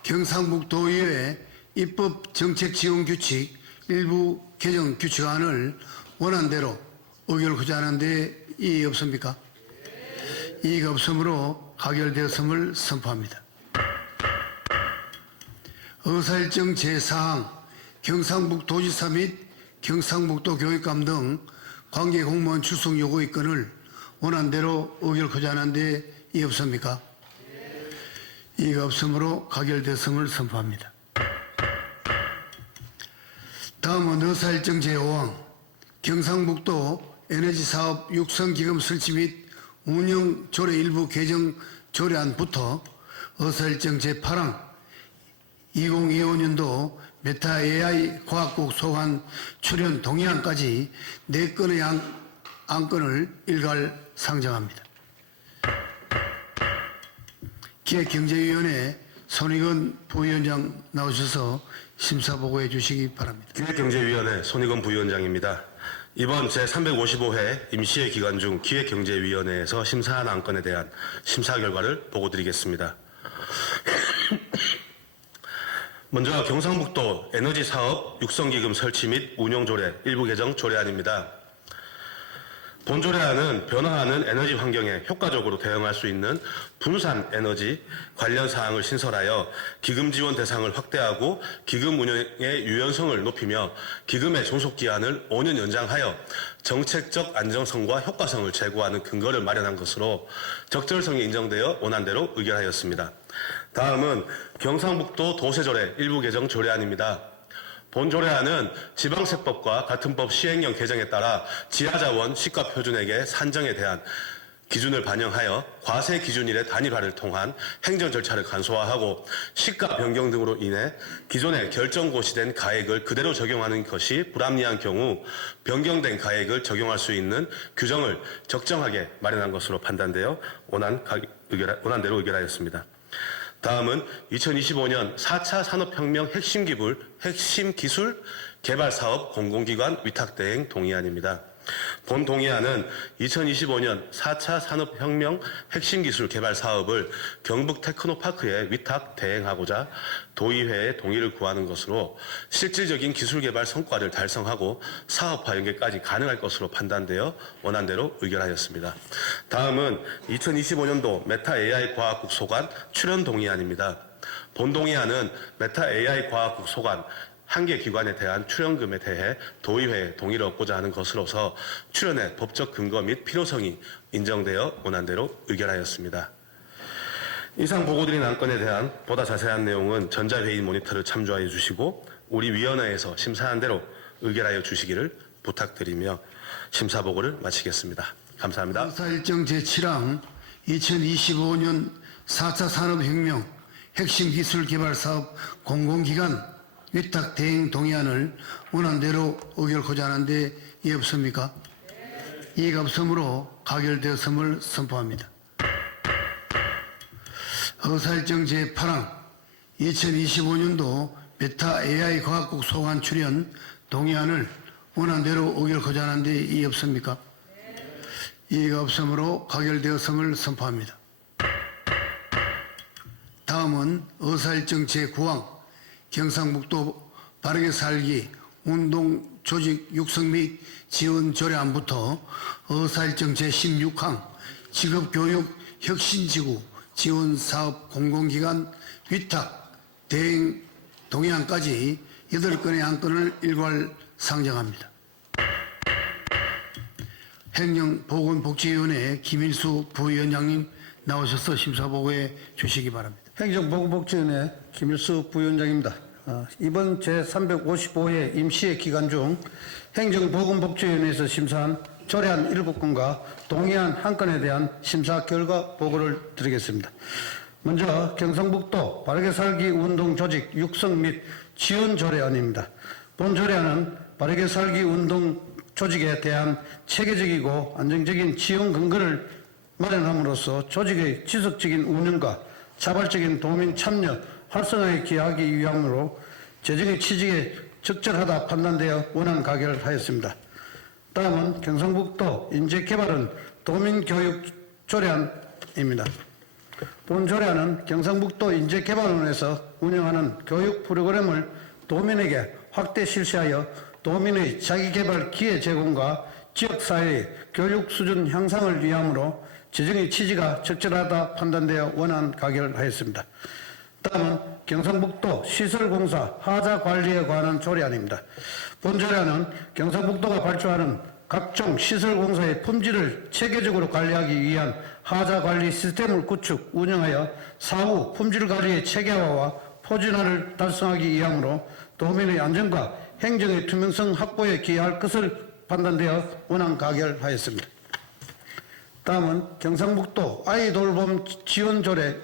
경상북도의회 입법정책지원규칙 일부 개정 규칙안을 원안대로 의결 교찬한 데 이의 없습니까? 이의가 없으므로 가결되었음을 선포합니다. 의사일정 제4항 경상북도지사 및 경상북도 교육감 등 관계 공무원 출석 요구의 건을 원안대로 의결 교찬한 데 이의 없습니까? 이의가 없으므로 가결되었음을 선포합니다. 다음은 의사일정 제5항 경상북도 에너지사업 육성기금 설치 및 운영 조례 일부 개정 조례안부터 의사일정 제8항 2025년도 메타 AI 과학국 소관 출연 동의안까지 4건의 안건을 일괄 상정합니다. 기획경제위원회 손익원 부위원장 나오셔서 심사보고해 주시기 바랍니다. 기획경제위원회 손익원 부위원장입니다. 이번 제355회 임시회 기간 중 기획경제위원회에서 심사한 안건에 대한 심사 결과를 보고드리겠습니다. 먼저 경상북도 에너지사업 육성기금 설치 및 운용조례 일부 개정 조례안입니다. 본 조례안은 변화하는 에너지 환경에 효과적으로 대응할 수 있는 분산 에너지 관련 사항을 신설하여 기금 지원 대상을 확대하고 기금 운영의 유연성을 높이며 기금의 존속기한을 5년 연장하여 정책적 안정성과 효과성을 제고하는 근거를 마련한 것으로 적절성이 인정되어 원안대로 의결하였습니다. 다음은 경상북도 도세조례 일부 개정 조례안입니다. 본 조례안은 지방세법과 같은 법 시행령 개정에 따라 지하자원 시가표준액의 산정에 대한 기준을 반영하여 과세 기준일의 단일화를 통한 행정 절차를 간소화하고 시가 변경 등으로 인해 기존에 결정고시된 가액을 그대로 적용하는 것이 불합리한 경우 변경된 가액을 적용할 수 있는 규정을 적정하게 마련한 것으로 판단되어 원안대로 의결하였습니다. 다음은 2025년 4차 산업혁명 핵심 기술 개발 사업 공공기관 위탁대행 동의안입니다. 본 동의안은 2025년 4차 산업혁명 핵심기술 개발 사업을 경북 테크노파크에 위탁 대행하고자 도의회의 동의를 구하는 것으로 실질적인 기술 개발 성과를 달성하고 사업화 연계까지 가능할 것으로 판단되어 원안대로 의결하였습니다. 다음은 2025년도 메타 AI 과학국 소관 출연 동의안입니다. 본 동의안은 메타 AI 과학국 소관 한 개 기관에 대한 출연금에 대해 도의회의 동의를 얻고자 하는 것으로서 출연의 법적 근거 및 필요성이 인정되어 원안대로 의결하였습니다. 이상 보고드린 안건에 대한 보다 자세한 내용은 전자회의 모니터를 참조하여 주시고 우리 위원회에서 심사한 대로 의결하여 주시기를 부탁드리며 심사보고를 마치겠습니다. 감사합니다. 감사일정 제7항 2025년 4차 산업혁명 핵심기술개발사업 공공기관 위탁 대행 동의안을 원안대로 의결하고자 하는데 이해 없습니까? 이해가 없으므로 가결되었음을 선포합니다. 의사일정 제8항 2025년도 메타 AI 과학국 소관 출연 동의안을 원안대로 의결하고자 하는데 이해 없습니까? 이해가 없으므로 가결되었음을 선포합니다. 다음은 의사일정 제9항 경상북도 바르게 살기 운동 조직 육성 및 지원 조례안부터 의사일정 제16항 직업교육 혁신지구 지원사업 공공기관 위탁 대행 동의안까지 8건의 안건을 일괄 상정합니다. 행정보건복지위원회 김일수 부위원장님 나오셔서 심사보고해 주시기 바랍니다. 행정보건복지위원회 김일수 부위원장입니다. 이번 제355회 임시회 기간 중 행정보건복지위원회에서 심사한 조례안 7건과 동의안 1건에 대한 심사 결과 보고를 드리겠습니다. 먼저 경상북도 바르게 살기 운동 조직 육성 및 지원 조례안입니다. 본 조례안은 바르게 살기 운동 조직에 대한 체계적이고 안정적인 지원 근거를 마련함으로써 조직의 지속적인 운영과 자발적인 도민 참여 활성화에 기여하기 위함으로 재정의 취지에 적절하다 판단되어 원안 가결하였습니다. 다음은 경상북도 인재개발은 도민교육 조례안입니다. 본 조례안은 경상북도 인재개발원에서 운영하는 교육 프로그램을 도민에게 확대 실시하여 도민의 자기개발 기회 제공과 지역사회의 교육 수준 향상을 위함으로 재정의 취지가 적절하다 판단되어 원안 가결하였습니다. 다음은 경상북도 시설공사 하자 관리에 관한 조례안입니다. 본 조례안은 경상북도가 발주하는 각종 시설공사의 품질을 체계적으로 관리하기 위한 하자 관리 시스템을 구축, 운영하여 사후 품질 관리의 체계화와 포진화를 달성하기 위함으로 도민의 안전과 행정의 투명성 확보에 기여할 것을 판단되어 원안 가결하였습니다. 다음은 경상북도 아이돌봄 지원조례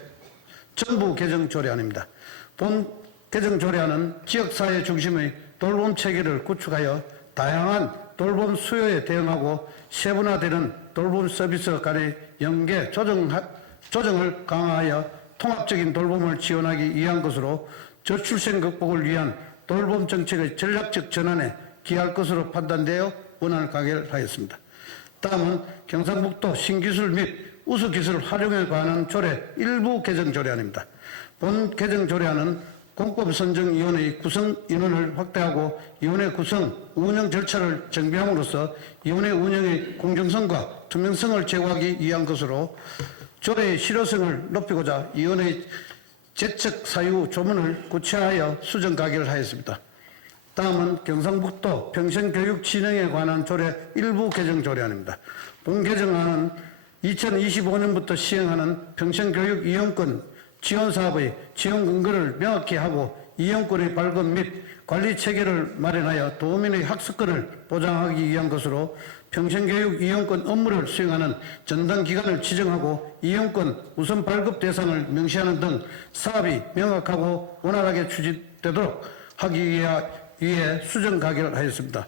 정부 개정 조례안입니다. 본 개정 조례안은 지역사회 중심의 돌봄 체계를 구축하여 다양한 돌봄 수요에 대응하고 세분화되는 돌봄 서비스 간의 연계 조정을 강화하여 통합적인 돌봄을 지원하기 위한 것으로 저출생 극복을 위한 돌봄 정책의 전략적 전환에 기여할 것으로 판단되어 원안을 가결하였습니다. 다음은 경상북도 신기술 및 우수기술 활용에 관한 조례 일부 개정 조례안입니다. 본 개정 조례안은 공법선정위원회 구성 인원을 확대하고 위원회 구성, 운영 절차를 정비함으로써 위원회 운영의 공정성과 투명성을 제고하기 위한 것으로 조례의 실효성을 높이고자 위원회 제척 사유 조문을 구체하여 수정 가결하였습니다. 다음은 경상북도 평생교육 진흥에 관한 조례 일부 개정 조례안입니다. 본 개정안은 2025년부터 시행하는 평생교육 이용권 지원사업의 지원 근거를 명확히 하고 이용권의 발급 및 관리 체계를 마련하여 도민의 학습권을 보장하기 위한 것으로 평생교육 이용권 업무를 수행하는 전담 기관을 지정하고 이용권 우선 발급 대상을 명시하는 등 사업이 명확하고 원활하게 추진되도록 하기 위해 수정 가결하였습니다.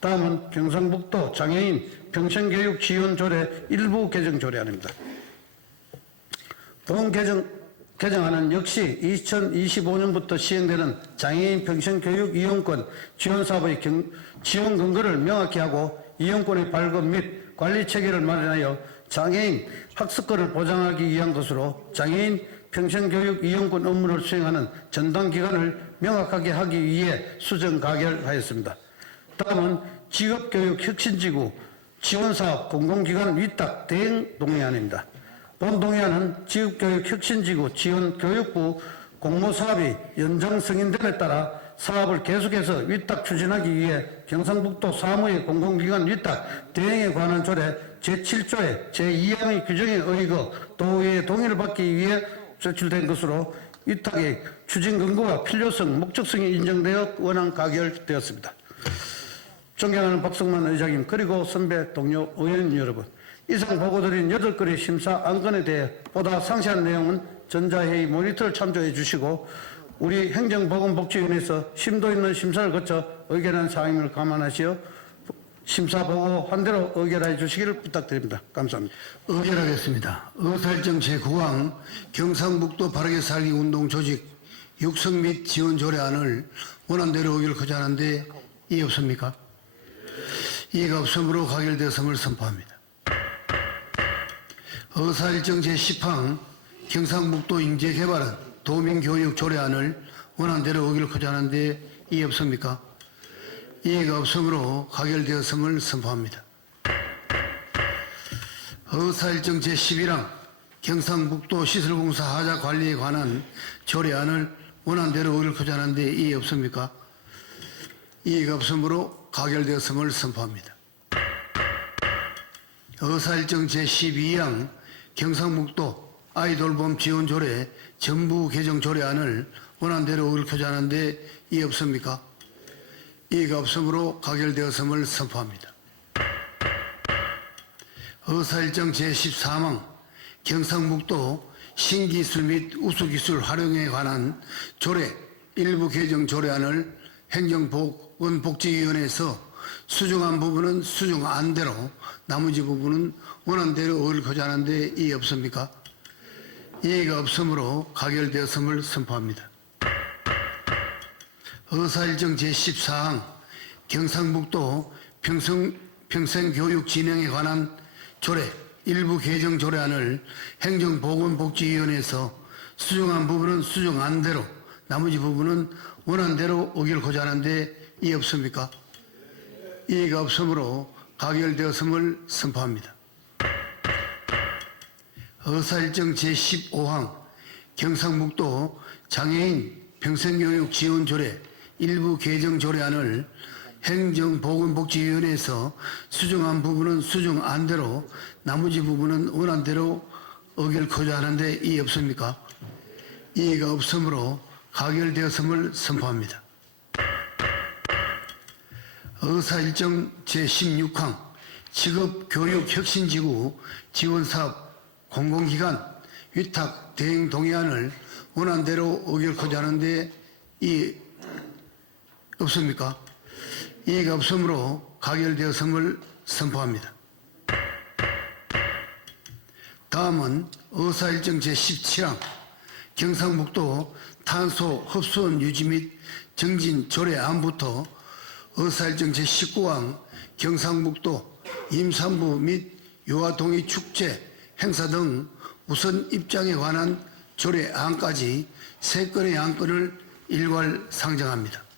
다음은 경상북도 장애인 평생교육 지원 조례 일부 개정 조례안입니다. 본 개정안은 역시 2025년부터 시행되는 장애인 평생교육 이용권 지원 사업의 지원 근거를 명확히 하고 이용권의 발급 및 관리 체계를 마련하여 장애인 학습권을 보장하기 위한 것으로 장애인 평생교육 이용권 업무를 수행하는 전담기관을 명확하게 하기 위해 수정 가결하였습니다. 다음은 직업교육 혁신지구 지원사업 공공기관 위탁 대행 동의안입니다. 본 동의안은 직업교육 혁신지구 지원교육부 공모사업이 연장 승인됨에 따라 사업을 계속해서 위탁 추진하기 위해 경상북도 사무의 공공기관 위탁 대행에 관한 조례 제7조의 제2항의 규정에 의거 도의의 동의를 받기 위해 제출된 것으로 위탁의 추진 근거와 필요성, 목적성이 인정되어 원안 가결되었습니다. 존경하는 박성만 의장님 그리고 선배 동료 의원 여러분, 이상 보고드린 8건의 심사 안건에 대해 보다 상세한 내용은 전자회의 모니터를 참조해 주시고 우리 행정보건복지위원회에서 심도 있는 심사를 거쳐 의견한 사항을 감안하시어 심사 보고 한 대로 의결해 주시기를 부탁드립니다. 감사합니다. 의결하겠습니다. 의사일정 제9항 경상북도 바르게 살기 운동 조직 육성 및 지원 조례안을 원안대로 의결하고자 하는데 이해 없습니까? 이해가 없으므로 가결되었음을 선포합니다. 의사일정 제10항 경상북도 인재개발은 도민교육 조례안을 원안대로 의결하고자 하는데 이해 없습니까? 이해가 없으므로 가결되었음을 선포합니다. 의사일정 제11항 경상북도 시설공사 하자 관리에 관한 조례안을 원안대로 의결하고자 하는데 이해 없습니까? 이해가 없으므로 가결되었음을 선포합니다. 의사일정 제12항 경상북도 아이돌봄 지원조례 전부 개정 조례안을 원안대로 의결하고자 하는데 이해 없습니까? 이해가 없으므로 가결되었음을 선포합니다. 의사일정 제13항 경상북도 신기술 및 우수기술 활용에 관한 조례 일부 개정 조례안을 행정보건복지위원회에서 수정한 부분은 수정한 대로 나머지 부분은 원안대로 의결하고자 하는데 이해 없습니까? 이해가 없으므로 가결되었음을 선포합니다. 의사일정 제14항 경상북도 평생교육 진행에 관한 조례 일부 개정 조례안을 행정보건복지위원회에서 수정한 부분은 수정한 대로 나머지 부분은 원안대로 의결하고자 하는데 이해 없습니까? 이해가 없으므로 가결되었음을 선포합니다. 의사일정 제15항 경상북도 장애인 평생교육 지원조례 일부 개정 조례안을 행정보건복지위원회에서 수정한 부분은 수정한 대로 나머지 부분은 원안대로 의결하고자 하는데 이해 없습니까? 이해가 없으므로 가결되었음을 선포합니다. 의사일정 제16항 직업교육혁신지구 지원사업 공공기관 위탁 대행 동의안을 원안대로 의결하고자 하는데 이해 없습니까? 이해가 없으므로 가결되었음을 선포합니다. 다음은 의사일정 제17항 경상북도 탄소 흡수원 유지 및 정진 조례안부터 의사일정 제19항 경상북도 임산부 및 유아동의 축제, 행사 등 우선 입장에 관한 조례안까지 3건의 안건을 일괄 상정합니다.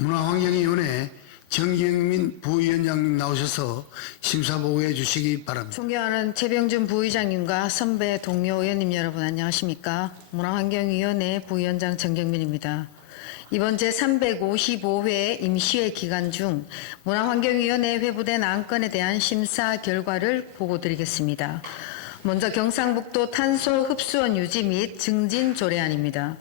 문화환경위원회 정경민 부위원장님 나오셔서 심사보고해 주시기 바랍니다. 존경하는 최병준 부의장님과 선배 동료 의원님 여러분 안녕하십니까? 문화환경위원회 부위원장 정경민입니다. 이번 제355회 임시회 기간 중 문화환경위원회에 회부된 안건에 대한 심사 결과를 보고드리겠습니다. 먼저 경상북도 탄소 흡수원 유지 및 증진 조례안입니다.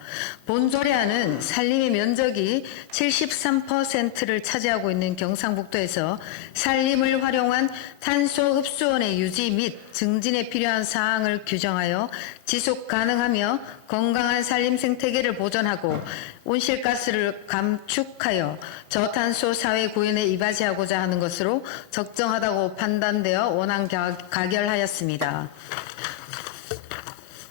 본 조례안은 산림의 면적이 73%를 차지하고 있는 경상북도에서 산림을 활용한 탄소 흡수원의 유지 및 증진에 필요한 사항을 규정하여 지속 가능하며 건강한 산림 생태계를 보존하고 온실가스를 감축하여 저탄소 사회 구현에 이바지하고자 하는 것으로 적정하다고 판단되어 원안 가결하였습니다.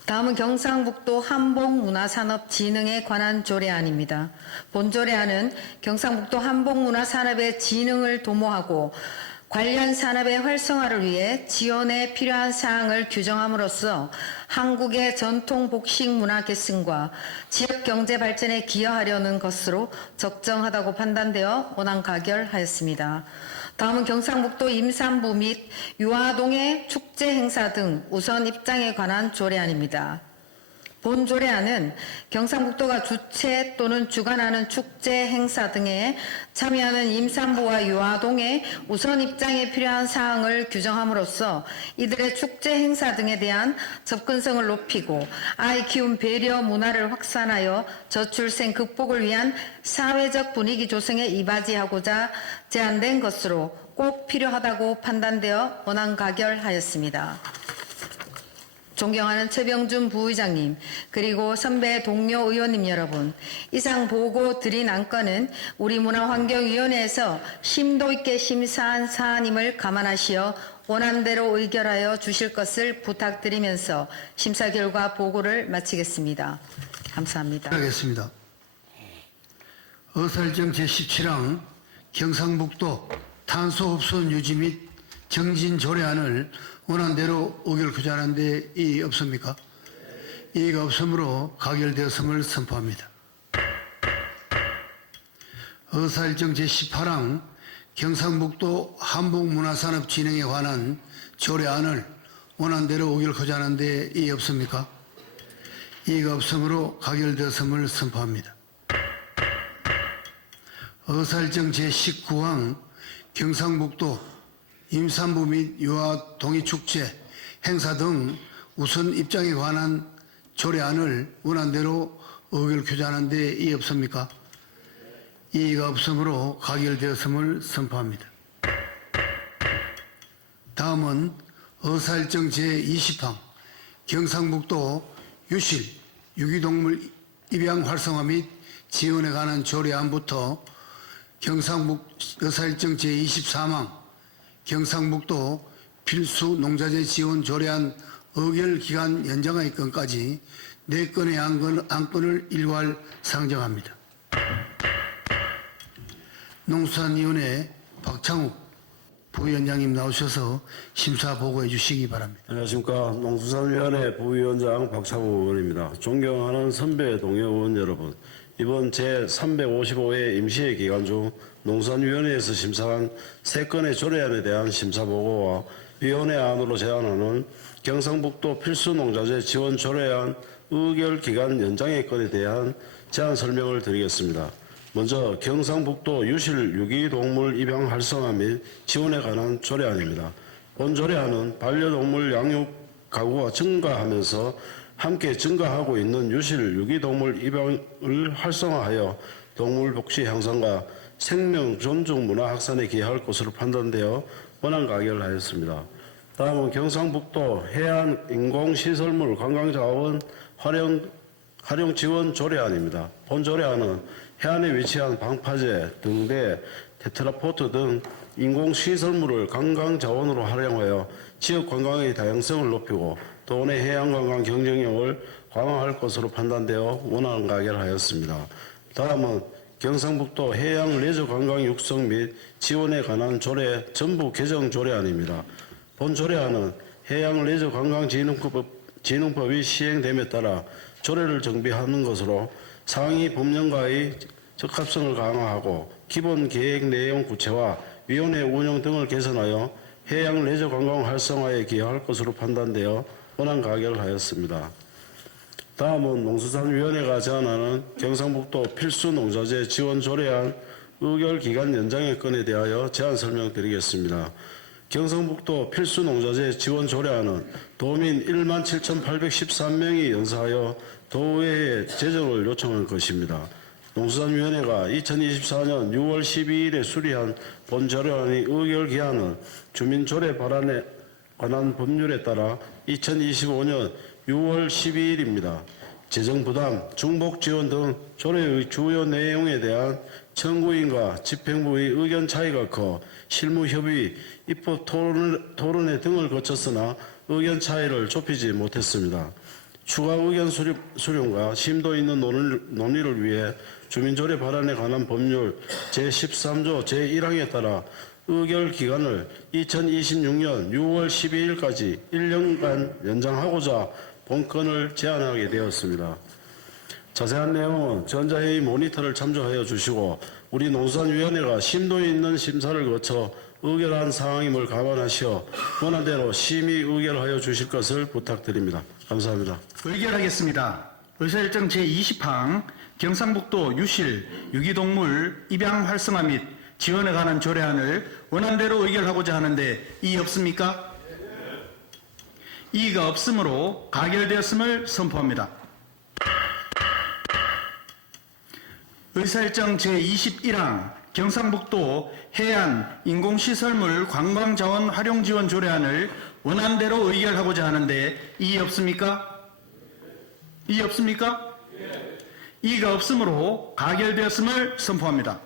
다음은 경상북도 한복문화산업진흥에 관한 조례안입니다. 본 조례안은 경상북도 한복문화산업의 진흥을 도모하고 관련 산업의 활성화를 위해 지원에 필요한 사항을 규정함으로써 한국의 전통 복식 문화 계승과 지역 경제 발전에 기여하려는 것으로 적정하다고 판단되어 원안 가결하였습니다. 다음은 경상북도 임산부 및 유아동의 축제 행사 등 우선 입장에 관한 조례안입니다. 본 조례안은 경상북도가 주최 또는 주관하는 축제 행사 등에 참여하는 임산부와 유아동의 우선 입장에 필요한 사항을 규정함으로써 이들의 축제 행사 등에 대한 접근성을 높이고 아이 키움 배려 문화를 확산하여 저출생 극복을 위한 사회적 분위기 조성에 이바지하고자 제안된 것으로 꼭 필요하다고 판단되어 원안 가결하였습니다. 존경하는 최병준 부의장님, 그리고 선배 동료 의원님 여러분, 이상 보고 드린 안건은 우리 문화환경위원회에서 심도 있게 심사한 사안임을 감안하시어 원안대로 의결하여 주실 것을 부탁드리면서 심사 결과 보고를 마치겠습니다. 감사합니다. 하겠습니다. 어설정 제17항 경상북도 탄소흡수원 유지 및 정진 조례안을 원안대로 의결 규정하는 데 이의 없습니까? 이의가 없으므로 가결되었음을 선포합니다. 의사일정 제18항 경상북도 한복문화산업진흥에 관한 조례안을 원안대로 의결 규정하는 데 이의 없습니까? 이의가 없으므로 가결되었음을 선포합니다. 의사일정 제19항 경상북도 임산부 및 유아 동의축제 행사 등 우선 입장에 관한 조례안을 원안대로 의결 규정하는 데 이의 없습니까? 이의가 없으므로 가결되었음을 선포합니다. 다음은 의사일정 제20항 경상북도 유실, 유기동물 입양 활성화 및 지원에 관한 조례안부터 경상북 의사일정 제23항 경상북도 필수 농자재 지원 조례안 의결 기간 연장의 건까지 4건의 안건을 일괄 상정합니다. 농수산위원회 박창욱 부위원장님 나오셔서 심사 보고해 주시기 바랍니다. 안녕하십니까. 농수산위원회 부위원장 박창욱 의원입니다. 존경하는 선배 동료 의원 여러분, 이번 제355회 임시회 기간 중 농수산위원회에서 심사한 3건의 조례안에 대한 심사보고와 위원회 안으로 제안하는 경상북도 필수농자재 지원 조례안 의결 기간 연장의 건에 대한 제안 설명을 드리겠습니다. 먼저 경상북도 유실 유기동물 입양 활성화 및 지원에 관한 조례안입니다. 본 조례안은 반려동물 양육 가구가 증가하면서 함께 증가하고 있는 유실 유기동물 입양을 활성화하여 동물 복지 향상과 생명 존중 문화 확산에 기여할 것으로 판단되어 원안 가결하였습니다. 다음은 경상북도 해안 인공시설물 관광자원 활용 지원 조례안입니다. 본 조례안은 해안에 위치한 방파제, 등대, 테트라포트 등 인공시설물을 관광자원으로 활용하여 지역 관광의 다양성을 높이고 도내 해양관광 경쟁력을 강화할 것으로 판단되어 원안 가결하였습니다. 다음은 경상북도 해양 레저 관광 육성 및 지원에 관한 조례 전부 개정 조례안입니다. 본 조례안은 해양 레저 관광 진흥법이 시행됨에 따라 조례를 정비하는 것으로 상위 법령과의 적합성을 강화하고 기본 계획 내용 구체화, 위원회 운영 등을 개선하여 해양 레저 관광 활성화에 기여할 것으로 판단되어 원안 가결하였습니다. 다음은 농수산위원회가 제안하는 경상북도 필수농자재 지원 조례안 의결 기간 연장의 건에 대하여 제안 설명드리겠습니다. 경상북도 필수농자재 지원 조례안은 도민 17,813명이 연사하여 도의회에 제정을 요청한 것입니다. 농수산위원회가 2024년 6월 12일에 수리한 본 조례안의 의결 기한은 주민조례 발안에 관한 법률에 따라 2025년 6월 12일입니다. 재정부담, 중복지원 등 조례의 주요 내용에 대한 청구인과 집행부의 의견 차이가 커 실무협의, 입법 토론회 등을 거쳤으나 의견 차이를 좁히지 못했습니다. 추가 의견 수렴과 심도 있는 논의를 위해 주민조례 발안에 관한 법률 제13조 제1항에 따라 의결 기간을 2026년 6월 12일까지 1년간 연장하고자 본건을 제안하게 되었습니다. 자세한 내용은 전자회의 모니터를 참조하여 주시고 우리 농수산위원회가 심도 있는 심사를 거쳐 의결한 사항임을 감안하시어 권한대로 심의 의결하여 주실 것을 부탁드립니다. 감사합니다. 의결하겠습니다. 의사일정 제20항 경상북도 유실, 유기동물 입양 활성화 및 지원에 관한 조례안을 원안대로 의결하고자 하는데 이의 없습니까? 이의가 없으므로 가결되었음을 선포합니다. 의사일정 제21항 경상북도 해안 인공시설물 관광자원 활용지원 조례안을 원안대로 의결하고자 하는데 이의 없습니까? 이의 없습니까? 이의가 없으므로 가결되었음을 선포합니다.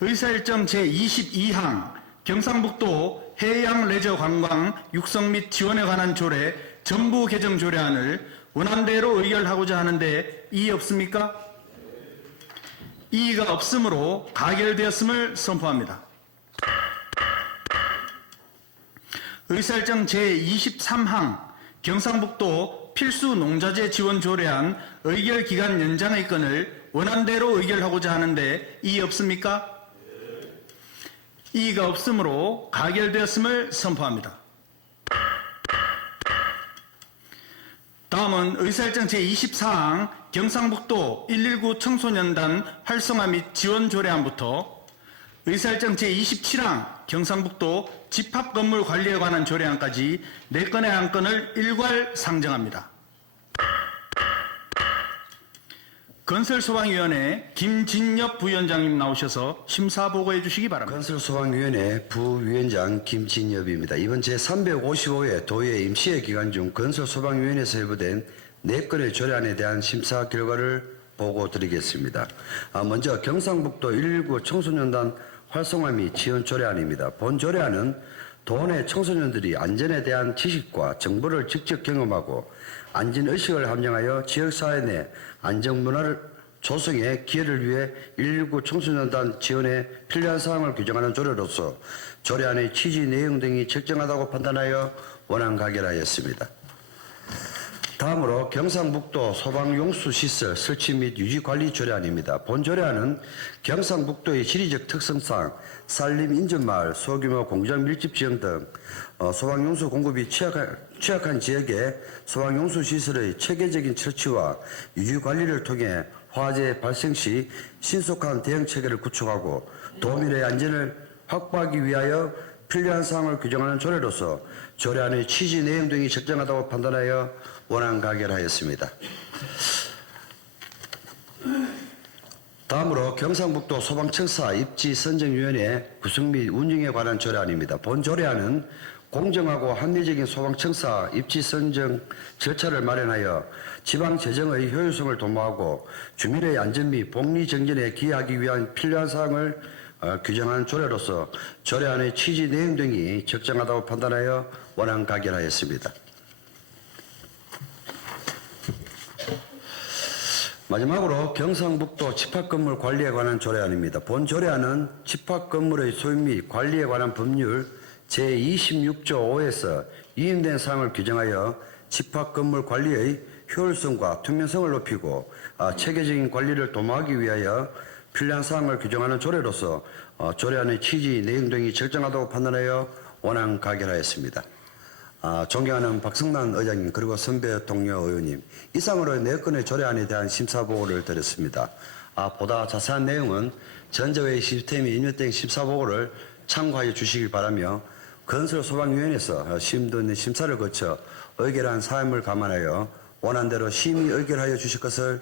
의사일정 제22항 경상북도 해양 레저 관광 육성 및 지원에 관한 조례 전부 개정 조례안을 원안대로 의결하고자 하는데 이의 없습니까? 이의가 없으므로 가결되었음을 선포합니다. 의사일정 제23항 경상북도 필수 농자재 지원 조례안 의결 기간 연장의 건을 원안대로 의결하고자 하는데 이의 없습니까? 이의가 없으므로 가결되었음을 선포합니다. 다음은 의사일정 제24항 경상북도 119 청소년단 활성화 및 지원 조례안부터 의사일정 제27항 경상북도 집합건물 관리에 관한 조례안까지 4건의 안건을 일괄 상정합니다. 건설소방위원회 김진엽 부위원장님 나오셔서 심사보고해 주시기 바랍니다. 건설소방위원회 부위원장 김진엽입니다. 이번 제355회 도의회 임시회 기간 중 건설소방위원회에서 회부된 4건의 조례안에 대한 심사 결과를 보고 드리겠습니다. 먼저 경상북도 119 청소년단 활성화 및 지원 조례안입니다. 본 조례안은 도내 청소년들이 안전에 대한 지식과 정보를 직접 경험하고 안전의식을 함양하여 지역사회 내 안전문화를 조성해 기여를 위해 119 청소년단 지원에 필요한 사항을 규정하는 조례로서 조례안의 취지 내용 등이 적정하다고 판단하여 원안 가결하였습니다. 다음으로 경상북도 소방용수시설 설치 및 유지관리 조례안입니다. 본 조례안은 경상북도의 지리적 특성상 산림 인접마을, 소규모 공장 밀집 지형 등 소방용수 공급이 취약한 지역에 소방용수시설의 체계적인 설치와 유지관리를 통해 화재 발생 시 신속한 대응체계를 구축하고 도민의 안전을 확보하기 위하여 필요한 사항을 규정하는 조례로서 조례안의 취지 내용 등이 적정하다고 판단하여 원안 가결하였습니다. 다음으로 경상북도 소방청사 입지선정위원회 구성 및 운영에 관한 조례안입니다. 본 조례안은 공정하고 합리적인 소방청사 입지선정 절차를 마련하여 지방재정의 효율성을 도모하고 주민의 안전 및 복리정전에 기여하기 위한 필요한 사항을 규정한 조례로서 조례안의 취지 내용 등이 적정하다고 판단하여 원안 가결하였습니다. 마지막으로 경상북도 집합건물 관리에 관한 조례안입니다. 본 조례안은 집합건물의 소유 및 관리에 관한 법률 제26조 5에서 위임된 사항을 규정하여 집합건물 관리의 효율성과 투명성을 높이고 체계적인 관리를 도모하기 위하여 필요한 사항을 규정하는 조례로서 조례안의 취지 내용 등이 적정하다고 판단하여 원안 가결하였습니다. 존경하는 박성난 의장님 그리고 선배 동료 의원님, 이상으로 4건의 조례안에 대한 심사보고를 드렸습니다. 보다 자세한 내용은 전자회의 시스템이 입력된 심사보고를 참고하여 주시기 바라며 건설소방위원회에서 심도 있는 심사를 거쳐 의결한 사항을 감안하여 원안대로 심의 의결하여 주실 것을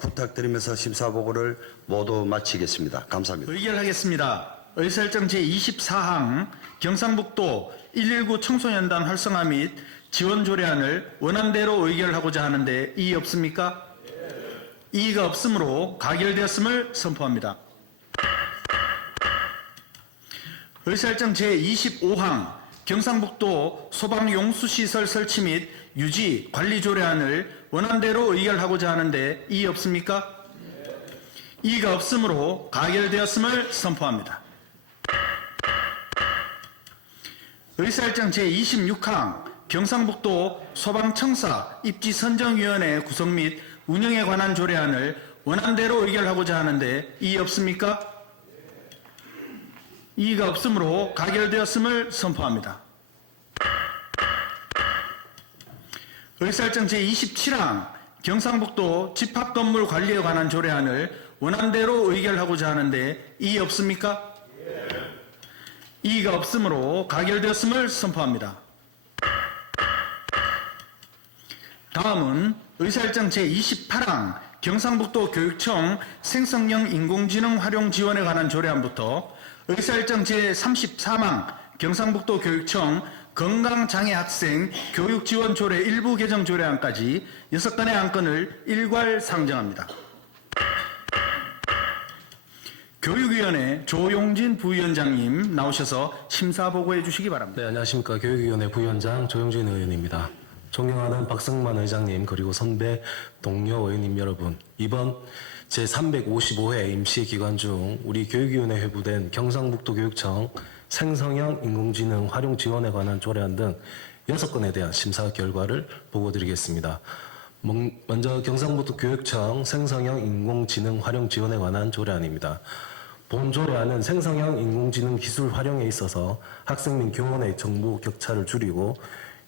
부탁드리면서 심사보고를 모두 마치겠습니다. 감사합니다. 의결하겠습니다. 의사일정 제24항 경상북도 119 청소년단 활성화 및 지원 조례안을 원안대로 의결하고자 하는데 이의 없습니까? 이의가 없으므로 가결되었음을 선포합니다. 의사일정 제25항 경상북도 소방용수시설 설치 및 유지 관리 조례안을 원안대로 의결하고자 하는데 이의 없습니까? 이의가 없으므로 가결되었음을 선포합니다. 의사일정 제26항 경상북도 소방청사 입지선정위원회 구성 및 운영에 관한 조례안을 원안대로 의결하고자 하는데 이의 없습니까? 이의가 없으므로 가결되었음을 선포합니다. 의사일정 제27항 경상북도 집합건물 관리에 관한 조례안을 원안대로 의결하고자 하는데 이의 없습니까? 이의가 없으므로 가결되었음을 선포합니다. 다음은 의사일정 제28항 경상북도 교육청 생성형 인공지능 활용 지원에 관한 조례안부터 의사일정 제34항 경상북도 교육청 건강장애 학생 교육지원 조례 일부 개정 조례안까지 6건의 안건을 일괄 상정합니다. 교육위원회 조용진 부위원장님 나오셔서 심사보고해 주시기 바랍니다. 네, 안녕하십니까. 교육위원회 부위원장 조용진 의원입니다. 존경하는 박성만 의장님 그리고 선배 동료 의원님 여러분, 이번 제355회 임시 기간 중 우리 교육위원회 회부된 경상북도 교육청 생성형 인공지능 활용 지원에 관한 조례안 등 6건에 대한 심사 결과를 보고드리겠습니다. 먼저 경상북도 교육청 생성형 인공지능 활용 지원에 관한 조례안입니다. 본 조례안은 생성형 인공지능 기술 활용에 있어서 학생 및 교원의 정보 격차를 줄이고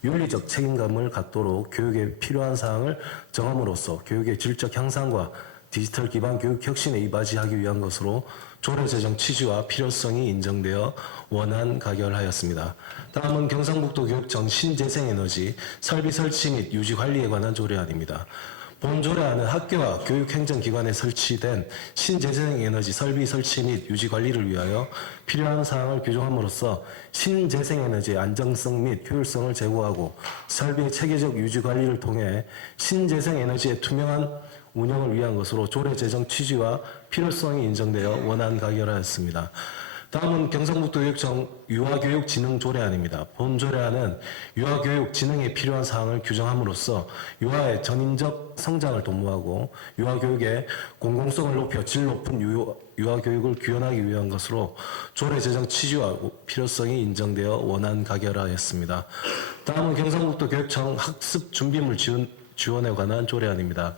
윤리적 책임감을 갖도록 교육에 필요한 사항을 정함으로써 교육의 질적 향상과 디지털 기반 교육 혁신에 이바지하기 위한 것으로 조례 제정 취지와 필요성이 인정되어 원안 가결하였습니다. 다음은 경상북도 교육청 신재생에너지 설비 설치 및 유지 관리에 관한 조례안입니다. 본 조례안은 학교와 교육행정기관에 설치된 신재생에너지 설비 설치 및 유지 관리를 위하여 필요한 사항을 규정함으로써 신재생에너지의 안정성 및 효율성을 제고하고 설비의 체계적 유지 관리를 통해 신재생에너지의 투명한 운영을 위한 것으로 조례 제정 취지와 필요성이 인정되어 원안 가결하였습니다. 다음은 경상북도 교육청 유아교육진흥 조례안입니다. 본 조례안은 유아교육 진흥에 필요한 사항을 규정함으로써 유아의 전인적 성장을 도모하고 유아교육의 공공성을 높여 질 높은 유아교육을 구현하기 위한 것으로 조례 제정 취지와 필요성이 인정되어 원안 가결하였습니다. 다음은 경상북도 교육청 학습 준비물 지원에 관한 조례안입니다.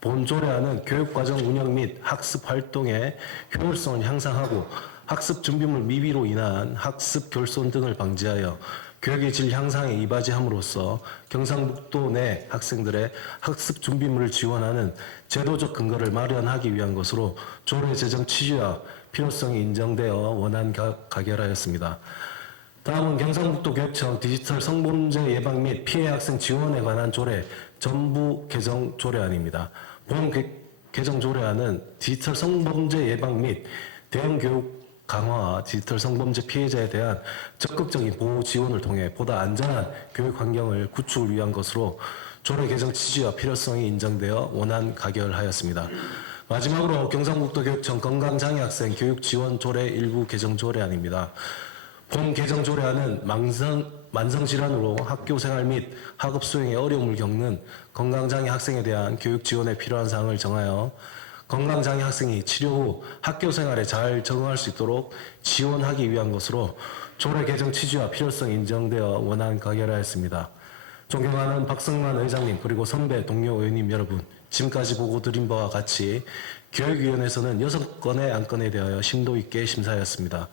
본 조례안은 교육과정 운영 및 학습 활동의 효율성을 향상하고 학습 준비물 미비로 인한 학습 결손 등을 방지하여 교육의 질 향상에 이바지함으로써 경상북도 내 학생들의 학습 준비물을 지원하는 제도적 근거를 마련하기 위한 것으로 조례 제정 취지와 필요성이 인정되어 원안 가결하였습니다. 다음은 경상북도 교육청 디지털 성범죄 예방 및 피해 학생 지원에 관한 조례 전부 개정 조례안입니다. 본 개정 조례안은 디지털 성범죄 예방 및 대응 교육 강화와 디지털 성범죄 피해자에 대한 적극적인 보호 지원을 통해 보다 안전한 교육 환경을 구축을 위한 것으로 조례 개정 취지와 필요성이 인정되어 원안 가결하였습니다. 마지막으로 경상북도 교육청 건강장애 학생 교육 지원 조례 일부 개정 조례안입니다. 본 개정 조례안은 만성질환으로 학교 생활 및 학업 수행에 어려움을 겪는 건강장애 학생에 대한 교육 지원에 필요한 사항을 정하여 건강장애 학생이 치료 후 학교 생활에 잘 적응할 수 있도록 지원하기 위한 것으로 조례 개정 취지와 필요성이 인정되어 원안 가결하였습니다. 존경하는 박성만 의장님 그리고 선배 동료 의원님 여러분, 지금까지 보고 드린 바와 같이 교육위원회에서는 6건의 안건에 대하여 심도 있게 심사하였습니다.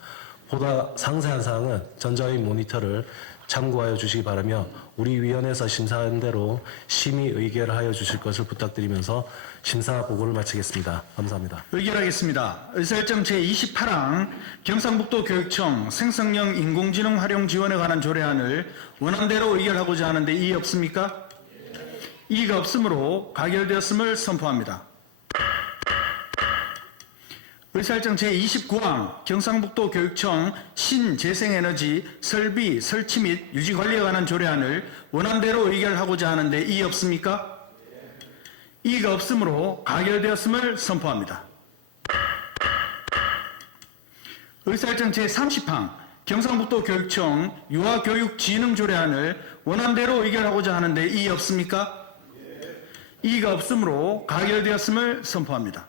보다 상세한 사항은 전자의 모니터를 참고하여 주시기 바라며 우리 위원회에서 심사한 대로 심의 의결하여 주실 것을 부탁드리면서 심사 보고를 마치겠습니다. 감사합니다. 의결하겠습니다. 의사일정 제28항 경상북도 교육청 생성형 인공지능 활용 지원에 관한 조례안을 원안대로 의결하고자 하는데 이의 없습니까? 이의가 없으므로 가결되었음을 선포합니다. 의사일정 제29항 경상북도 교육청 신재생에너지 설비 설치 및 유지 관리에 관한 조례안을 원안대로 의결하고자 하는데 이의 없습니까? 이의가 없으므로 가결되었음을 선포합니다. 의사일정 제30항 경상북도 교육청 유아교육진흥조례안을 원안대로 의결하고자 하는데 이의 없습니까? 이의가 없으므로 가결되었음을 선포합니다.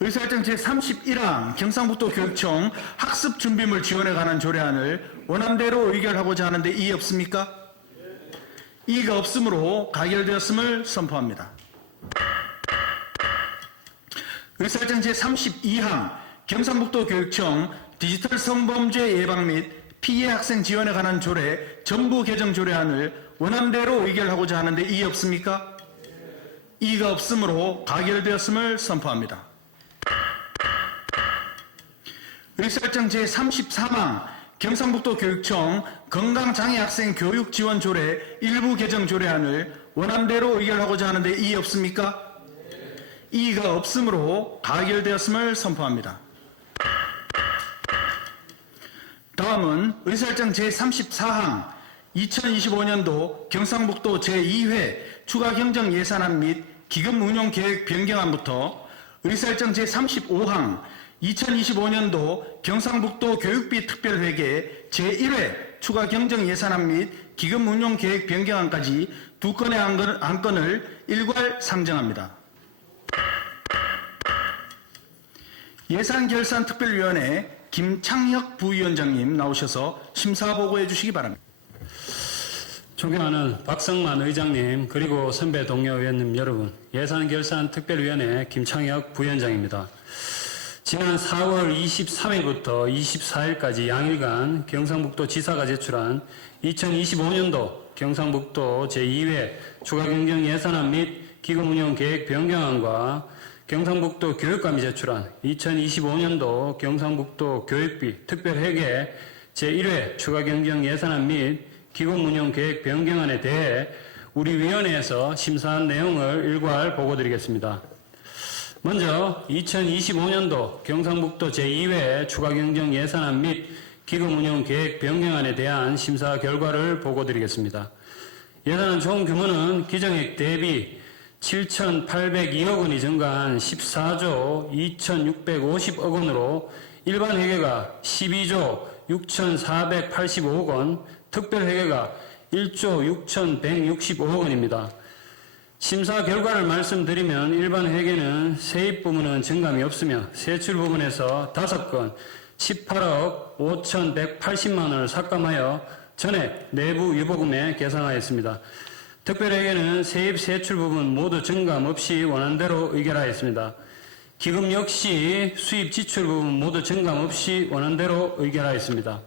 의사일정 제31항 경상북도 교육청 학습 준비물 지원에 관한 조례안을 원안대로 의결하고자 하는데 이의 없습니까? 이의가 없으므로 가결되었음을 선포합니다. 의사일정 제32항 경상북도 교육청 디지털 성범죄 예방 및 피해 학생 지원에 관한 조례 전부 개정 조례안을 원안대로 의결하고자 하는데 이의 없습니까? 이의가 없으므로 가결되었음을 선포합니다. 의사일정 제33항 경상북도 교육청 건강장애 학생 교육 지원 조례 일부 개정 조례안을 원안대로 의결하고자 하는데 이의 없습니까? 이의가 없으므로 가결되었음을 선포합니다. 다음은 의사일정 제34항 2025년도 경상북도 제2회 추가 경정 예산안 및 기금 운용 계획 변경안부터 의사일정 제35항 2025년도 경상북도 교육비 특별회계 제1회 추가 경정 예산안 및 기금 운용 계획 변경안까지 두 건의 안건을 일괄 상정합니다. 예산결산특별위원회 김창혁 부위원장님 나오셔서 심사 보고해 주시기 바랍니다. 존경하는 박성만 의장님 그리고 선배 동료 의원님 여러분, 예산결산특별위원회 김창혁 부위원장입니다. 지난 4월 23일부터 24일까지 양일간 경상북도 지사가 제출한 2025년도 경상북도 제2회 추가경정 예산안 및 기금운용 계획 변경안과 경상북도 교육감이 제출한 2025년도 경상북도 교육비 특별회계 제1회 추가경정 예산안 및 기금운용계획 변경안에 대해 우리 위원회에서 심사한 내용을 일괄 보고드리겠습니다. 먼저 2025년도 경상북도 제2회 추가경정 예산안 및 기금운용계획 변경안에 대한 심사 결과를 보고드리겠습니다. 예산안 총 규모는 기정액 대비 7,802억 원이 증가한 14조 2,650억 원으로 일반 회계가 12조 6,485억 원, 특별 회계가 1조 6,165억 원입니다. 심사 결과를 말씀드리면 일반 회계는 세입 부분은 증감이 없으며 세출 부분에서 5건 18억 5,180만 원을 삭감하여 전액 내부 유보금에 계산하였습니다. 특별회계는 세입 세출 부분 모두 증감 없이 원안대로 의결하였습니다. 기금 역시 수입 지출 부분 모두 증감 없이 원안대로 의결하였습니다.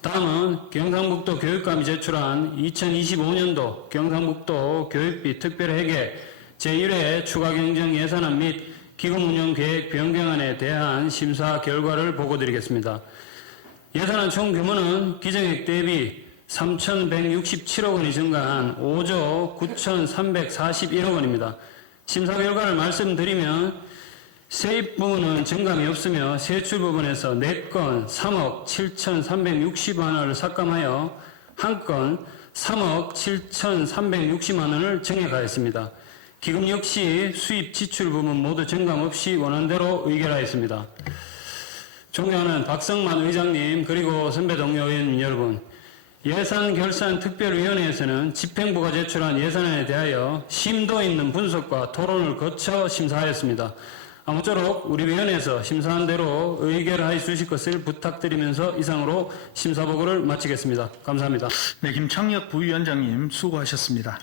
다음은 경상북도 교육감이 제출한 2025년도 경상북도 교육비 특별회계 제1회 추가경정 예산안 및 기금운용계획 변경안에 대한 심사 결과를 보고드리겠습니다. 예산안 총 규모는 기정액 대비 3,167억 원이 증가한 5조 9,341억 원입니다. 심사 결과를 말씀드리면 세입 부분은 증감이 없으며 세출 부분에서 4건 3억 7,360만 원을 삭감하여 1건 3억 7,360만 원을 증액하였습니다. 기금 역시 수입 지출 부분 모두 증감 없이 원안대로 의결하였습니다. 존경하는 박성만 의장님 그리고 선배 동료 의원님 여러분, 예산결산특별위원회에서는 집행부가 제출한 예산안에 대하여 심도 있는 분석과 토론을 거쳐 심사하였습니다. 아무쪼록 우리 위원회에서 심사한 대로 의결하여 주실 것을 부탁드리면서 이상으로 심사보고를 마치겠습니다. 감사합니다. 네, 김창혁 부위원장님 수고하셨습니다.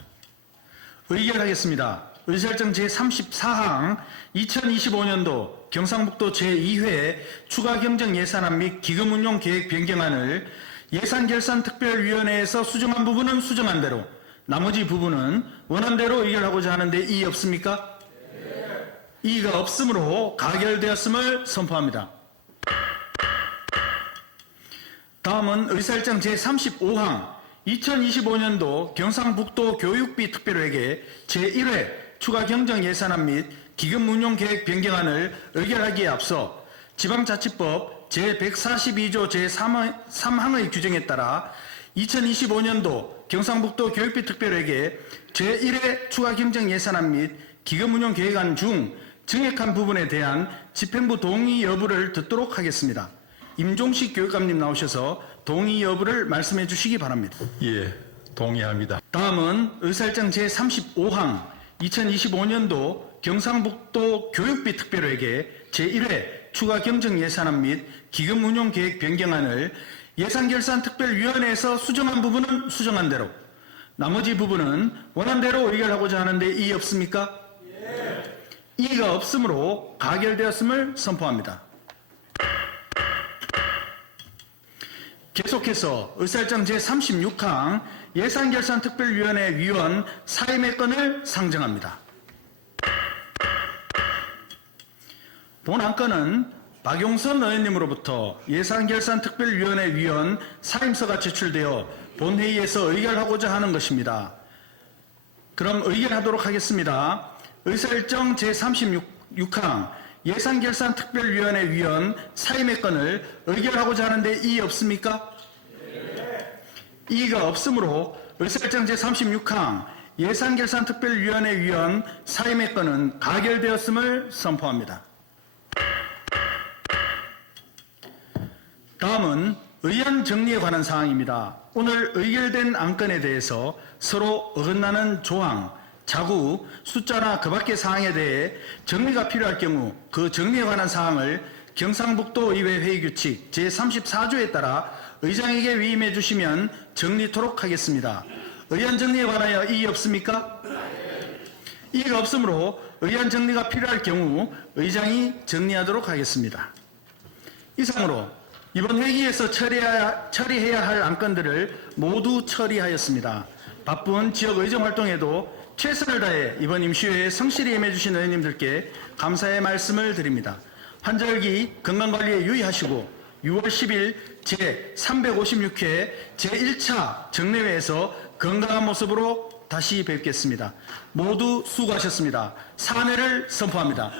의결하겠습니다. 의사일정 제34항 2025년도 경상북도 제2회 추가경정 예산안 및 기금운용계획 변경안을 예산결산특별위원회에서 수정한 부분은 수정한 대로, 나머지 부분은 원안대로 의결하고자 하는데 이의 없습니까? 이의가 없으므로 가결되었음을 선포합니다. 다음은 의사일정 제35항 2025년도 경상북도 교육비 특별회계 제1회 추가경정 예산안 및 기금운용계획 변경안을 의결하기에 앞서 지방자치법 제142조 제3항의 규정에 따라 2025년도 경상북도 교육비 특별회계 제1회 추가경정 예산안 및 기금운용계획안 중 정액한 부분에 대한 집행부 동의 여부를 듣도록 하겠습니다. 임종식 교육감님 나오셔서 동의 여부를 말씀해 주시기 바랍니다. 예, 동의합니다. 다음은 의사일정 제35항 2025년도 경상북도 교육비 특별회계 제1회 추가 경정 예산안 및 기금 운용 계획 변경안을 예산결산특별위원회에서 수정한 부분은 수정한 대로, 나머지 부분은 원안대로 의결하고자 하는데 이의 없습니까? 이의가 없으므로 가결되었음을 선포합니다. 계속해서 의사일정 제36항 예산결산특별위원회 위원 사임의 건을 상정합니다. 본 안건은 박용선 의원님으로부터 예산결산특별위원회 위원 사임서가 제출되어 본회의에서 의결하고자 하는 것입니다. 그럼 의결하도록 하겠습니다. 의사일정 제36항 예산결산특별위원회 위원 사임의 건을 의결하고자 하는데 이의 없습니까? 이의가 없으므로 의사일정 제36항 예산결산특별위원회 위원 사임의 건은 가결되었음을 선포합니다. 다음은 의안 정리에 관한 사항입니다. 오늘 의결된 안건에 대해서 서로 어긋나는 조항, 자구, 숫자나 그 밖의 사항에 대해 정리가 필요할 경우 그 정리에 관한 사항을 경상북도 의회 회의규칙 제34조에 따라 의장에게 위임해 주시면 정리토록 하겠습니다. 의안 정리에 관하여 이의 없습니까? 이의가 없으므로 의안 정리가 필요할 경우 의장이 정리하도록 하겠습니다. 이상으로 이번 회기에서 처리해야 할 안건들을 모두 처리하였습니다. 바쁜 지역 의정활동에도 최선을 다해 이번 임시회에 성실히 임해주신 의원님들께 감사의 말씀을 드립니다. 환절기 건강관리에 유의하시고 6월 10일 제356회 제1차 정례회에서 건강한 모습으로 다시 뵙겠습니다. 모두 수고하셨습니다. 사퇴를 선포합니다.